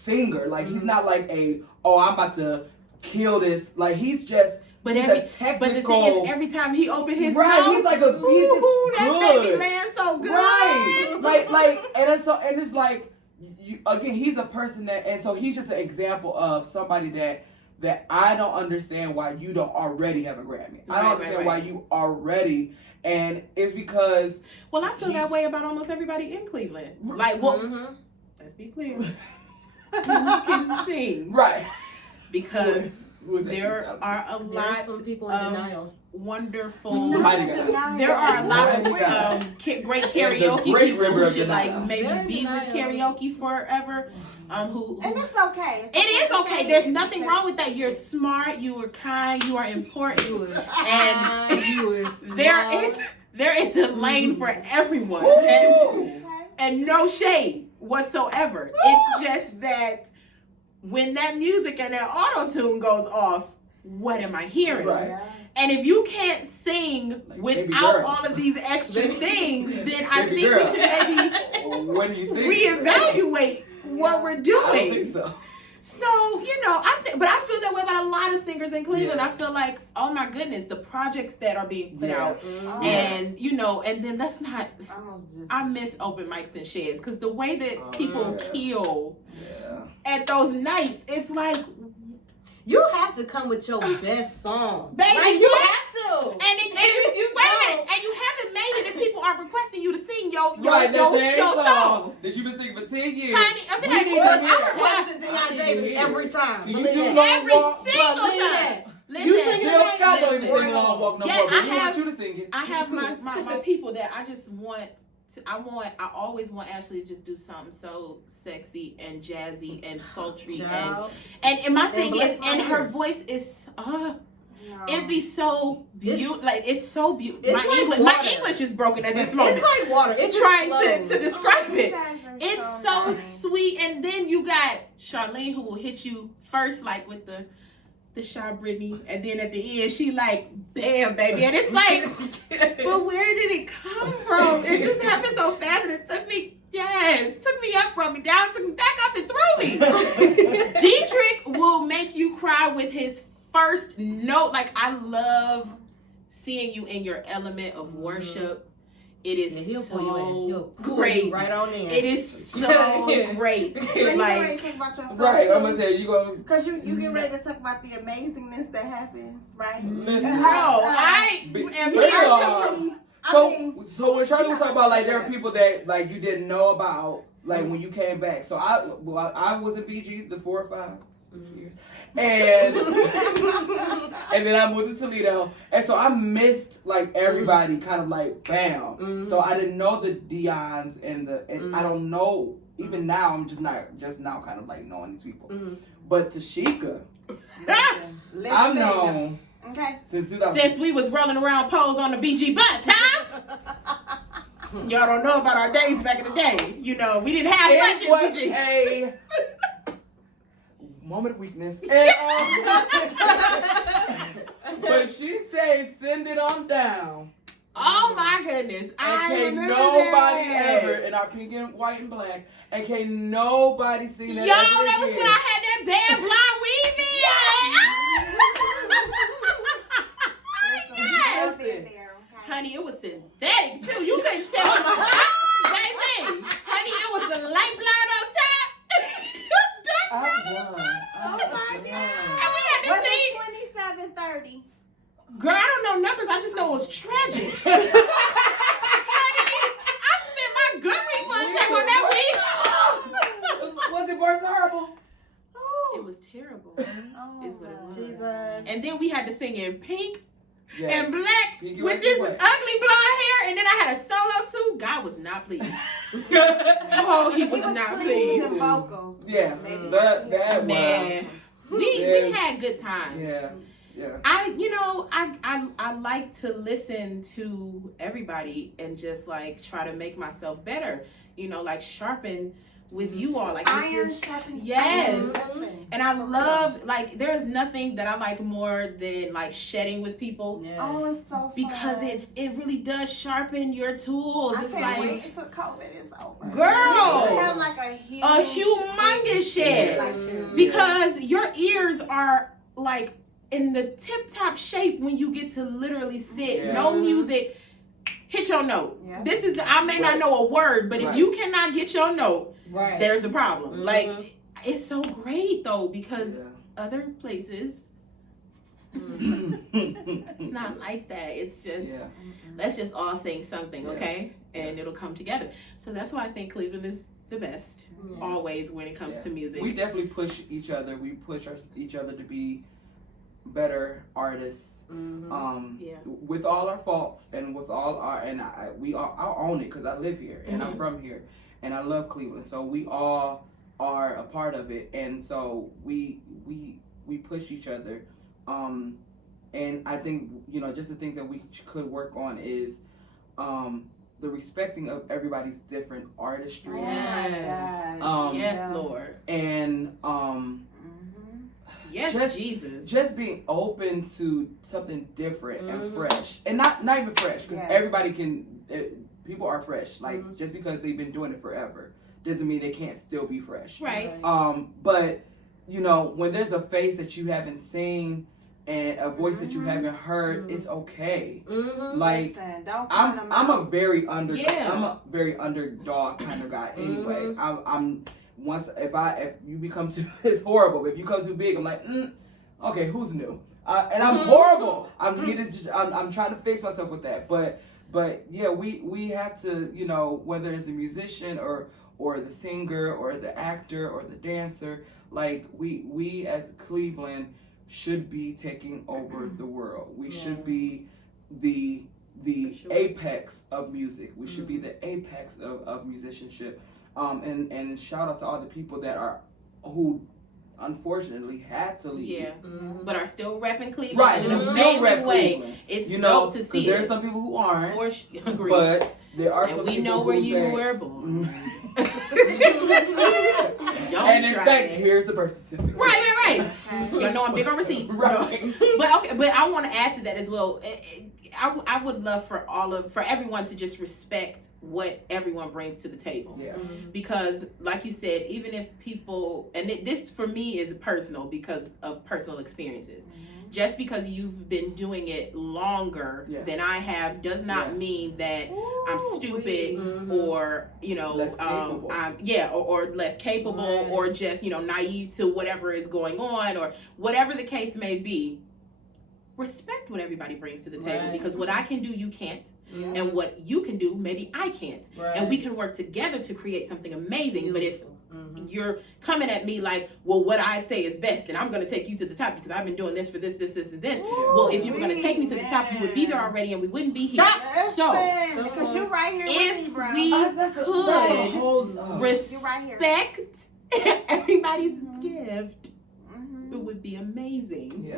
singer. Like, he's not like I'm about to kill this. Like, he's just. But he's the a technical. thing is, every time he opened his right, mouth, he's like he's just that good. baby man so good. Right, and it's like, again, he's a person that, and so he's just an example of somebody that I don't understand why you don't already have a Grammy. I don't understand why you already, and it's because. Well, I feel that way about almost everybody in Cleveland. Like, well, let's be clear, you can sing, right? Because there are a lot some people in denial. Wonderful. There are a lot of great karaoke people who should maybe be with karaoke forever. And it's okay. It is okay. There's nothing wrong with that. You're smart. You are kind. You are important. And there is a lane for everyone. And no shade whatsoever. It's just that when that music and that auto-tune goes off, what am I hearing? Right. Yeah. And if you can't sing Like, baby without girl. all of these extra things, then I Baby think girl. we should maybe What do you see? reevaluate what we're doing. I don't think so. So, but I feel that way about a lot of singers in Cleveland. Yeah. I feel like, oh my goodness, the projects that are being put out. Oh, And, and then let's not, almost just. I miss open mics and sheds because the way that people yeah. kill Yeah. at those nights, it's like, You have to come with your best song. baby, Like, you have to. And you wait a minute, and you haven't made it if people are requesting you to sing your Right, the same song. song that you've been singing for 10 years. Honey, I'm We like, need to what? hear I it. request Requesting I Deion need to Davis hear it. every time. Can you Believe do that. Long every Walk? single Believe time. that. Listen, You sing it Jill Scott don't even Listen. sing Long Walk no Yeah, more, but I we have- want you to sing it. I have my people that I just want to, I always want Ashley to just do something so sexy and jazzy and sultry Child. and my thing bless is, my and her ears. voice is No. it'd be so beautiful, like it's so beautiful. It's like My water. English is broken at this moment. It's like water. It just Trying flows. to describe You it. guys are It's so nice. sweet, and then you got Charlene who will hit you first, like with the Shy Brittany, and then at the end she like, bam, baby, and it's like, but where did it come from? It just happened so fast, and it took me up, brought me down, took me back up, and threw me. Dietrich will make you cry with his first note. Like, I love seeing you in your element of worship. It is Yeah, he'll pull you in. He'll so pull great. you right on in. It is so great. So you ready Like, to talk about your song? Right, I'm gonna say you gonna Because you get ready to talk about the amazingness that happens, right? listen. no, I Be- am First here of to all, I So, mean, so when Charlie was talking about like there are people that like you didn't know about like when you came back. So I was in BG the 4 or 5 years, and and then I moved to Toledo, and so I missed like everybody kind of like bam. So I didn't know the Dion's and I don't know even now. I'm just now kind of like knowing these people. But Tashika, listen. I've known Okay. since 2000. since we was rolling around poles on the BG bus, huh? Y'all don't know about our days back in the day. We didn't have much It in was BG. a moment of weakness. And, but she said, send it on down. Oh my goodness. And I can't remember nobody that. ever, in our pink and white and black, and can't nobody sing Yo, that that ever was again. when I had that bad blonde weave in. Yes. Listen. There, okay? Honey, it was synthetic too. You couldn't tell. Baby, honey, it was the light blonde on top. Dark I'm brown. done. Oh my God. And we had to Was sing. it 27:30? Girl, I don't know numbers. I just know it was tragic. Honey, I spent my good refund check on that week. Was it worse than horrible? It was terrible. Oh, Is what it was. Jesus. And then we had to sing in pink Yes. and black Pink and with white this and white. ugly blonde hair, and then I had a solo too. God was not pleased. Oh, he He was was not pleased pleased. the vocals. Yes, Maybe that was. Man, we Yeah. had good times. Yeah, yeah. I like to listen to everybody and just like try to make myself better. Like sharpen with you all. Like it's Iron just sharpens yes. iron. And I love like there's nothing that I like more than like shedding with people. Yes. Oh, it's so fun. Because it really does sharpen your tools. I It's can't like wait until COVID is over. Girl. We need to have like a humongous shed. Like shoes. because your ears are like in the tip top shape when you get to literally sit, Yeah. no music, hit your note. Yeah. This is I may not know a word, but if Right. you cannot get your note, Right. there's a problem. Mhm. Like it's so great though because Yeah. other places Mhm. it's not like that. It's just Yeah. let's just all sing something, Yeah. okay? And it'll come together. So that's why I think Cleveland is the best Yeah. always when it comes Yeah. to music. We definitely push each other. We push each other to be better artists. Mhm. Yeah. With all our faults and with all our I'll own it because I live here and I'm Mhm. from here and I love Cleveland. So we all are a part of it, and so we push each other. And I think just the things that we could work on is the respecting of everybody's different artistry. Yes. Yes, Lord. And yes, Jesus. Just being open to something different and fresh, and not even fresh, because everybody can. People are fresh. Like just because they've been doing it forever doesn't mean they can't still be fresh. Right. But you know, when there's a face that you haven't seen and a voice that you haven't heard, it's okay. Like listen, don't I'm a very underdog kind of guy anyway. I'm once if you become too it's horrible. If you come too big, I'm like, okay, who's new? And I'm horrible. I'm trying to fix myself with that. But yeah, we have to, you know, whether it's a musician or the singer or the actor or the dancer, like we as Cleveland should be taking over the world. We should be the apex of music. We should be the apex of musicianship. And shout out to all the people who unfortunately had to leave. Yeah. But are still repping Cleveland Right. in an amazing way. Cleveland. It's you dope know, to see. There's some people who aren't. Agreed. But there are and some we people know where who you say, were born. And in fact, here's the birth certificate. Right. Y'all know I'm big on receipts. Right. But I want to add to that as well. I would love for everyone to just respect what everyone brings to the table. Yeah. Because like you said, even if people, and this for me is personal because of personal experiences. Just because you've been doing it longer than I have does not mean that I'm stupid or, you know, less capable. or less capable or just, you know, naive to whatever is going on or whatever the case may be. Respect what everybody brings to the table because what I can do, you can't. And what you can do, maybe I can't. And we can work together to create something amazing. But if you're coming at me like, well, what I say is best, and I'm going to take you to the top because I've been doing this for this, and this. Well, if you were going to take me to the top, you would be there already, and we wouldn't be here. So, because you're right here if with me, bro. we could respect everybody's gift, it would be amazing. Yeah.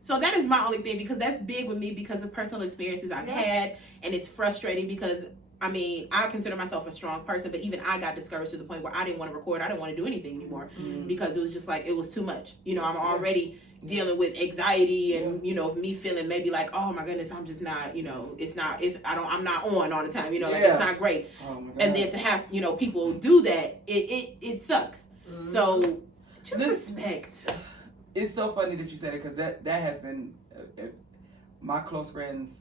So that is my only thing because that's big with me because of personal experiences I've had, and it's frustrating because I mean, I consider myself a strong person, but even I got discouraged to the point where I didn't want to record. I didn't want to do anything anymore because it was just like, it was too much. You know, I'm already dealing with anxiety and, you know, me feeling maybe like, oh my goodness, I'm just not, you know, I'm not on all the time, you know, like it's not great. Oh my God. And then to have, you know, people do that, it sucks. So just respect. It's so funny that you said it because that has been, my close friends,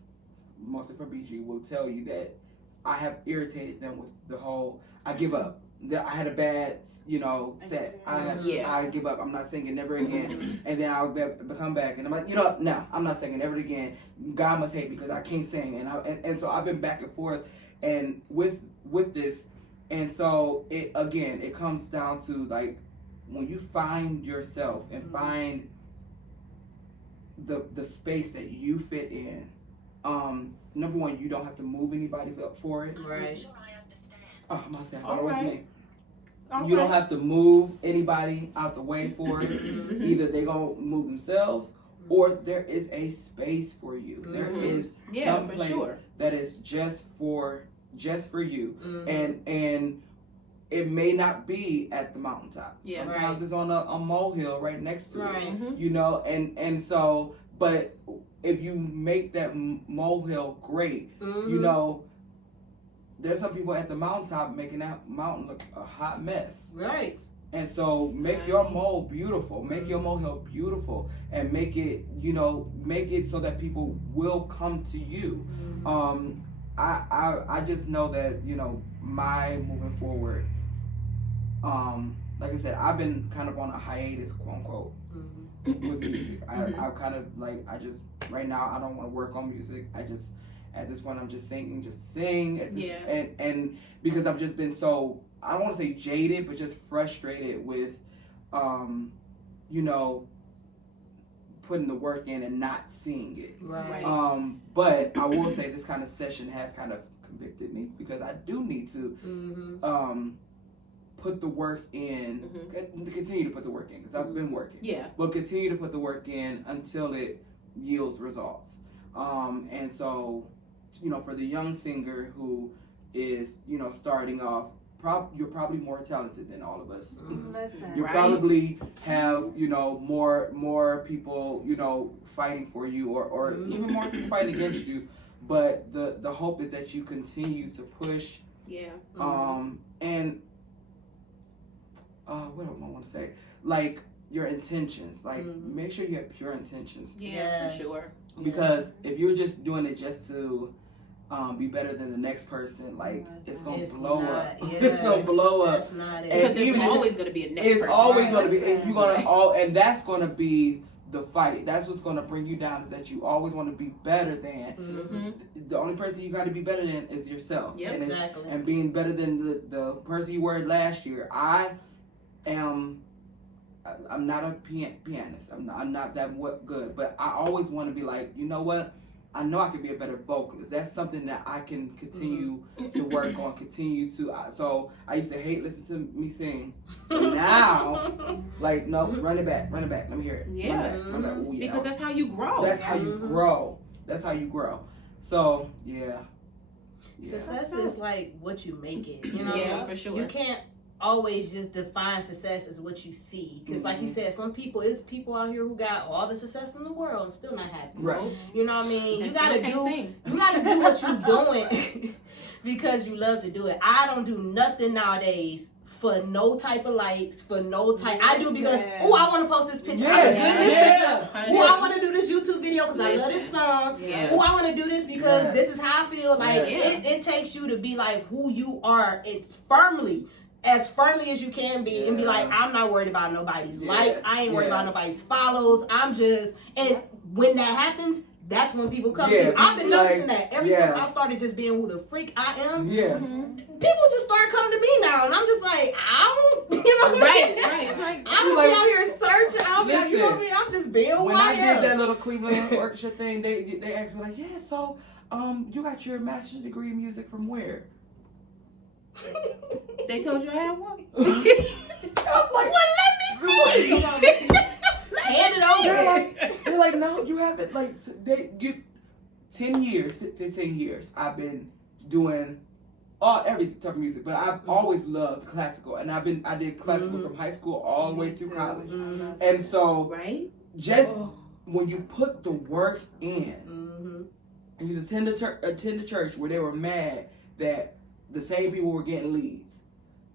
mostly from BG, will tell you that I have irritated them with the whole, I give up. I had a bad, you know, set. I give up. I'm not singing never again. And then I'll come back and I'm like, you know, no, I'm not singing never again. God must hate me because I can't sing. And so I've been back and forth and with this. And so it comes down to like when you find yourself and find the space that you fit in. Number one, you don't have to move anybody up for it. Right. Oh, my God. All right. You don't have to move anybody out the way for it. Either they gonna move themselves, or there is a space for you. There is some place that is just for you, and it may not be at the mountaintop. Sometimes it's on a molehill right next to it. You know, and so, but if you make that molehill great, you know, there's some people at the mountaintop making that mountain look a hot mess. Right. And so make your mole beautiful, make your molehill beautiful, and make it, you know, make it so that people will come to you. I just know that, you know, my moving forward, like I said, I've been kind of on a hiatus, quote unquote, with music. I kind of like, right now I don't want to work on music. At this point I'm just singing just to sing. And because I've just been so, I don't want to say jaded, but just frustrated with, you know, putting the work in and not seeing it. Right. But I will say this kind of session has kind of convicted me because I do need to put the work in, continue to put the work in because I've been working. Yeah. But continue to put the work in until it yields results. And so, you know, for the young singer who is, starting off, you're probably more talented than all of us. Listen, You probably have, more people, fighting for you, or even more people fighting against you. But the hope is that you continue to push. Yeah. And what do I want to say? Like your intentions. Like make sure you have pure intentions. Yeah, for sure. Because if you're just doing it just to be better than the next person, like it's gonna blow up. It's gonna blow up. That's not it. Because there's always gonna be a next person. It's always gonna be. You're gonna and that's gonna be the fight. That's what's gonna bring you down. Is that you always want to be better than. The only person you got to be better than is yourself. Yep, exactly. And being better than the person you were last year. I'm not a pianist. I'm not that good. But I always want to be like, you know what? I know I could be a better vocalist. That's something that I can continue to work on, so I used to hate listening to me sing. And now, like, no, run it back. Let me hear it. Yeah. Run it back. Ooh, yeah. Because that's how you grow. That's how you grow. So, yeah. Success is like what you make it, Yeah, for sure. You can't always just define success as what you see, because like you said, some people out here who got all the success in the world and still not happy. Right. You know what I mean? And You gotta do what you're doing because you love to do it. I don't do nothing nowadays for no type of likes, for no type. I do because I want to post this picture. I look good in this picture. I want to do this YouTube video because I love this song. Yes. I want to do this because this is how I feel. Like it takes you to be like who you are. It's as firmly as you can be, and be like, I'm not worried about nobody's likes. I ain't worried about nobody's follows. And when that happens, that's when people come to you. I've been noticing that ever since I started just being who the freak I am. Yeah. People just start coming to me now, and I'm just like, I don't, Right. I don't be out here searching. I don't be out, you know what I mean? I'm just being who when I I am. did that little Cleveland orchestra thing, they asked me like, yeah, so you got your master's degree in music from where? They told you I had one. I was like, well, let me see. Hand it over. They're like, no, you haven't. Like, 10 years, 15 years, I've been doing every type of music, but I've always loved classical, and I did classical from high school all the way through college, and so just when you put the work in, and you attend a church where they were mad that the same people were getting leads,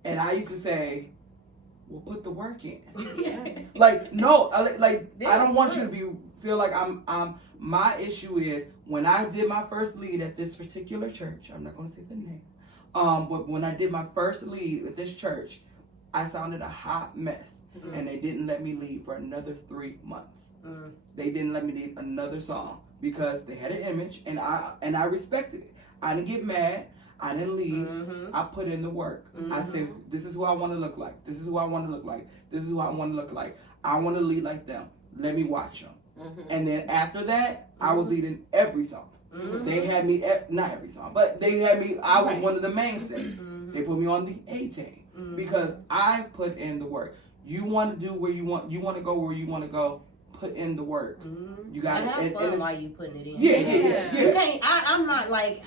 and I used to say, well, put the work in. Like, no, I don't want you to feel like I'm. My issue is when I did my first lead at this particular church. I'm not going to say the name. But when I did my first lead at this church, I sounded a hot mess, and they didn't let me lead for another 3 months. They didn't let me lead another song because they had an image, and I respected it. I didn't get mad. I didn't leave. I put in the work. I said, this is who I want to look like. This is who I want to look like. This is who I want to look like. I want to lead like them. Let me watch them. And then after that, I was leading every song. They had me, not every song, but they had me, I was one of the mainstays. They put me on the A team because I put in the work. You want to do where you want to go where you want to go. Put in the work. You got to have fun while you putting it in. Yeah. You can't. I'm not like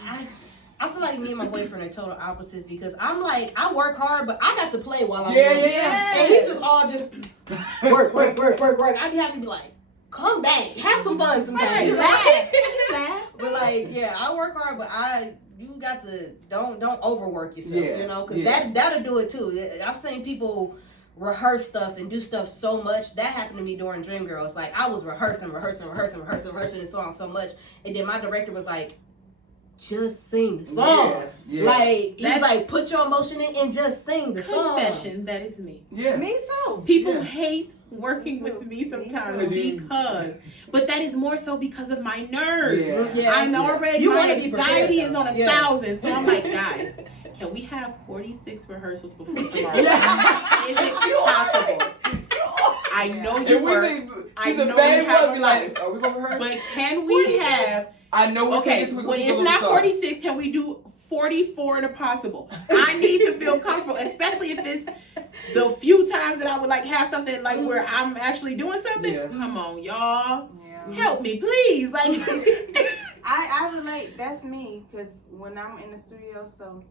I feel like me and my boyfriend are total opposites because I'm like I work hard, but I got to play while I'm working. And he's just all just work. I be having to be like, come back, have some fun sometimes. You laugh. But like, I work hard, but you got to don't overwork yourself, because that'll do it too. I've seen people rehearse stuff and do stuff so much. That happened to me during Dreamgirls. Like I was rehearsing the song so much, and then my director was like, just sing the song. Like he's like, put your emotion in and just sing the song. Confession, that is me. Me too. People hate working with me sometimes but that is more so because of my nerves. I'm already, my anxiety is on 1,000, so I'm like, guys, can we have 46 rehearsals before tomorrow? Is it possible? I know you work. I know you have a life. Are we gonna rehearse? But can we have? I know. Okay, well, if not 46, can we do 44 and a possible? I need to feel comfortable, especially if it's the few times that I would like have something like where I'm actually doing something. Come on, y'all, help me, please. Like, I relate. That's me because when I'm in the studio, so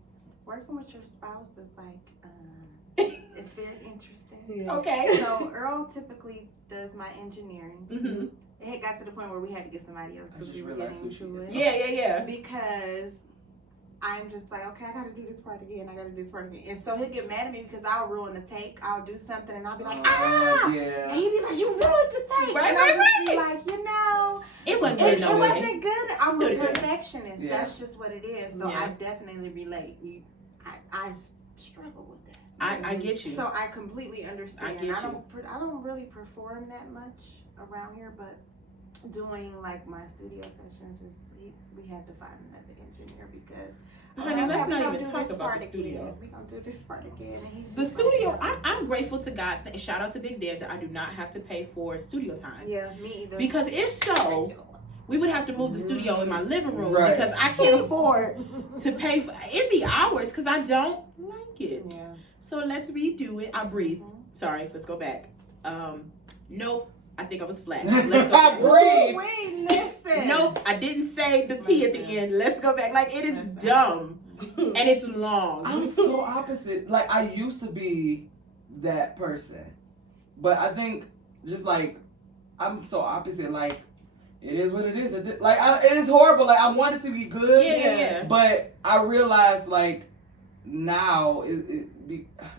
working with your spouse is like, it's very interesting. Yeah. Okay. So Earl typically does my engineering. Mm-hmm. It had got to the point where we had to get somebody else I because just we were realized getting who into she it. is. Yeah. Because I'm just like, okay, I gotta do this part again. And so he'll get mad at me because I'll ruin the take. I'll do something and I'll be like, And Yeah. he'd be like, you ruined the take. Right, and I'll right, just be like, It wasn't it, good. it wasn't good. I'm a Stood good. perfectionist. Yeah. That's just what it is. So Yeah. I definitely relate. I struggle with that. I get you. So I completely understand. I get I you. don't really perform that much around here, but doing like my studio sessions, we had to find another engineer because. Honey, let's not even do talk this about part the studio. Again. We gonna do this part again. And he's The just studio, like, I'm grateful to God. Shout out to Big Dev that I do not have to pay for studio time. Yeah, me either. Because if so, we would have to move the studio in my living room Right. because I can't afford to pay for it'd be hours because I don't like it. Yeah. So let's redo it. I breathe. Sorry, let's go back. Nope. I think I was flat. Let's go I back. breathe. Wait, listen. Nope, I didn't say the T at the end. Let's go back. Like it is dumb and it's long. I'm so opposite. Like I used to be that person, but I think just like I'm so opposite. Like it is what it is. It is horrible. Like I want it to be good. Yeah. But I realize like now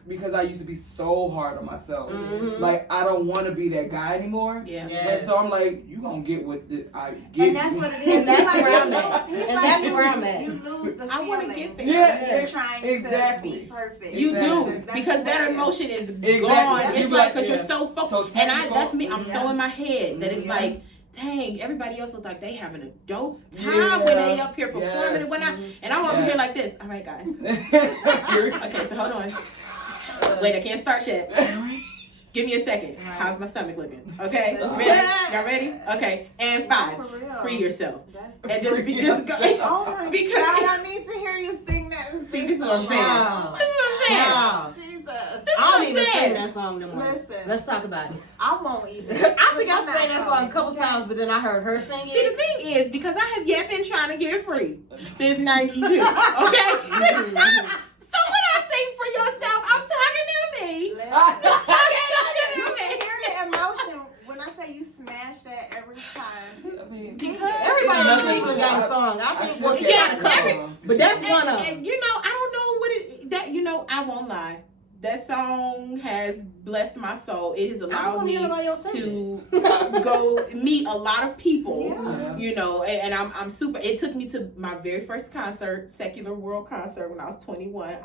because I used to be so hard on myself. Mm-hmm. Like I don't want to be that guy anymore. Yeah. And so I'm like, you gonna get what I get. And that's what it is. And that's It's like where I'm you at. lose- it's And like that's you- where I'm at. You lose the I wanna feeling. get there. Yeah, You're trying exactly. to be perfect. You do That's because what that it is. emotion is Exactly. gone. You It's be like like, because yeah. you're so focused, So and technical. that's me. I'm so Yeah. in my head that it's Yeah. like, dang, everybody else look like they having a dope time Yeah. when they up here performing Yes. and whatnot, and I'm over here Yes. like this. All right, guys. You're- Okay, so hold on. Wait, I can't start yet. Give me a second. How's my stomach looking? Okay, That's ready? right. Y'all ready? Okay, and No, 5. for real. Free yourself That's and just go. Oh my Because- God, I need to hear you sing that. See, this is what I'm saying. Wow. This is what I'm saying. Wow. Jesus. This is I what don't I'm even saying. sing that song no more. Listen. Let's talk about it. I won't even. I think I sang that song a couple times, but then I heard her sing See, the it. thing is, because I have yet been trying to get free since 92, okay? So when I sing for yourself, I'm talking to me. Listen. I'm You talking can to me. hear the emotion when I say you smash that every time. I mean, Because Everybody in Nothing Cleveland got a song. I think well, she Yeah, got a couple. But that's one of them. And you know, I don't know what I won't lie. That song has blessed my soul. It has I allowed don't me hear nobody else sing to go meet a lot of people. Yeah. You know, and I'm super. It took me to my very first concert, Secular World concert, when I was 21.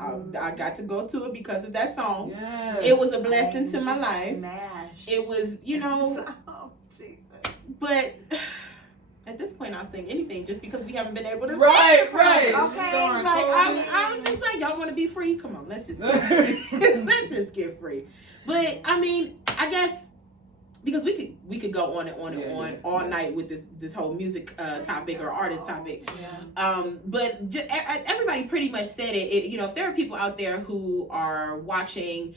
I got to go to it because of that song. Yeah. It was a blessing to my You life. Smash. It was, you know, Oh, Jesus. but at this point, I'll sing anything just because we haven't been able to Right, sing. right. Okay. Darn Like Toby. I'm just like, y'all want to be free? Come on, let's just let's just get free. But I mean, I guess because we could go on and on and Yeah, on yeah. all night with this whole music topic or artist topic. Yeah. But everybody pretty much said it. You know, if there are people out there who are watching,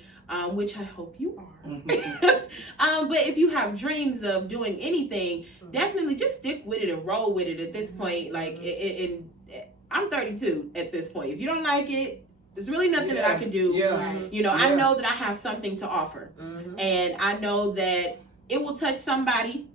which I hope you are. But if you have dreams of doing anything, definitely just stick with it and roll with it at this point. Like, I'm 32 at this point. If you don't like it, there's really nothing that I can do. Yeah. Right. You know, I Yeah. know that I have something to offer. And I know that it will touch somebody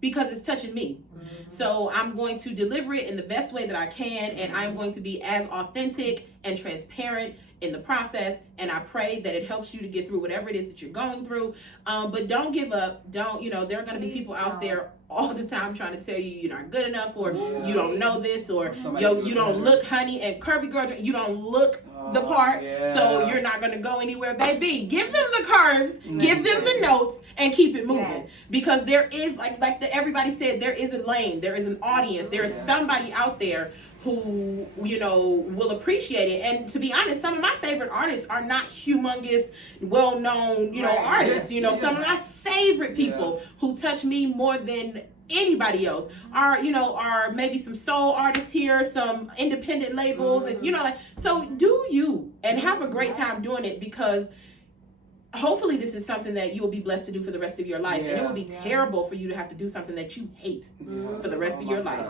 because it's touching me. So I'm going to deliver it in the best way that I can, and I'm going to be as authentic and transparent in the process, and I pray that it helps you to get through whatever it is that you're going through. But don't give up. Don't, you know, there are going to be people out there all the time trying to tell you you're not good enough, or you don't know this, or Somebody yo, do you it don't better. look, honey, and Curvy girl, you don't look the part, so you're not going to go anywhere. Baby, give them the curves, give them the notes, and keep it moving. Yes. Because there is, everybody said, there is a lane, there is an audience, there is somebody out there who, you know, will appreciate it. And to be honest, some of my favorite artists are not humongous, well-known, you know, Right. artists. You know, some of my favorite people who touch me more than anybody else are maybe some soul artists here, some independent labels, and you know, like, so do you and have a great time doing it, because hopefully this is something that you will be blessed to do for the rest of your life, and it would be terrible for you to have to do something that you hate for the rest of your life.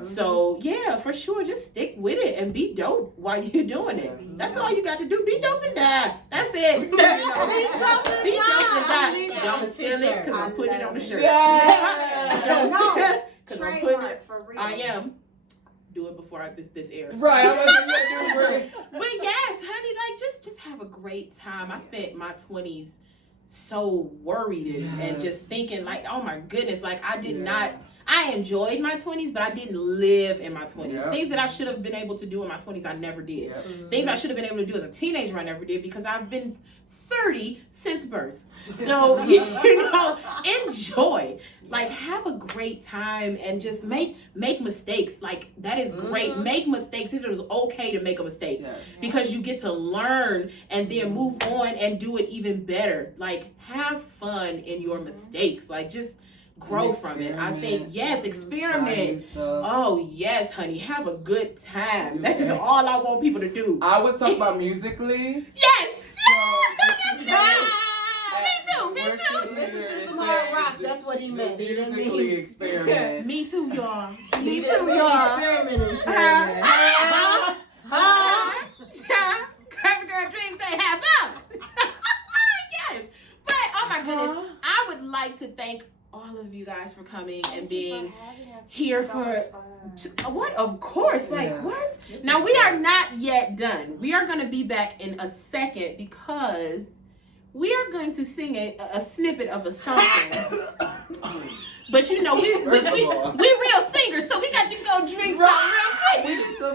So yeah, for sure, just stick with it and be dope while you're doing it. That's all you got to do. Be dope and die. That's it. Be dope and die. Y'all steal it because I'm putting it on the shirt. Trademark for real. I am. Do it before this airs. Right. But yes, honey, like just have a great time. I spent my 20s so worried and just thinking like, oh my goodness, like I did not. I enjoyed my 20s, but I didn't live in my 20s. Things that I should have been able to do in my 20s, I never did. Things I should have been able to do as a teenager, I never did because I've been 30 since birth. So, enjoy. Like, have a great time and just make mistakes. Like, that is great. Make mistakes. It is okay to make a mistake because you get to learn and then move on and do it even better. Like, have fun in your mistakes. Like, just grow from it. I think, experiment. Oh, yes, honey. Have a good time. That is all I want people to do. I was talking about musically. Yes! Me too. Listen to some hard rock. That's what he meant. Musically experiment. Me too, y'all. Me too, y'all. Experimenting. Curvy Girl Dreams say have fun. Yes. But, oh my goodness, I would like to thank all of you guys for coming and being here for what? Of course. Like, what? Now, we are not yet done. We are going to be back in a second because we are going to sing a snippet of a song. But we real singers, so we got to go drink some real quick.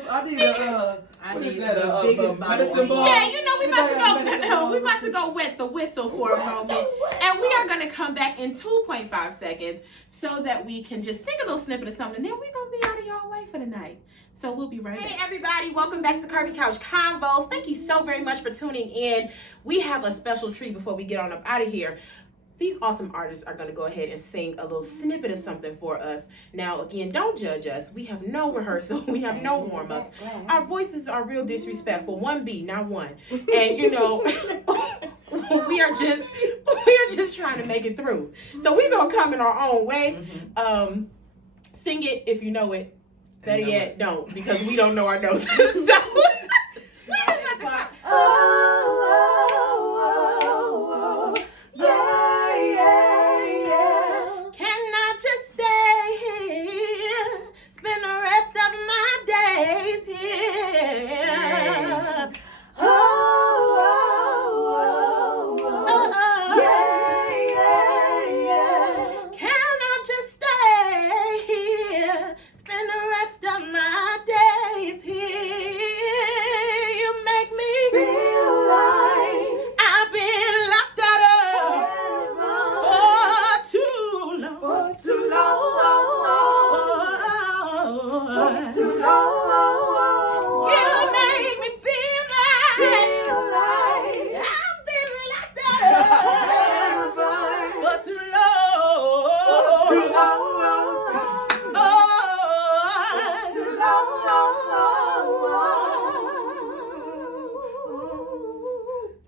I need the biggest medicine ball. Yeah, we about to go wet the whistle for a moment. And we are gonna come back in 2.5 seconds so that we can just sing a little snippet of something, and then we're gonna be out of y'all way for the night. So we'll be right back. Hey everybody, welcome back to Curvy Couch Convos. Thank you so very much for tuning in. We have a special treat before we get on up out of here. These awesome artists are going to go ahead and sing a little snippet of something for us. Now, again, don't judge us. We have no rehearsal. We have no warm-ups. Our voices are real disrespectful. 1B, not 1. And, we are just trying to make it through. So we're going to come in our own way. Sing it if you know it. Better yet, don't, because we don't know our notes.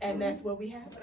And that's what we have.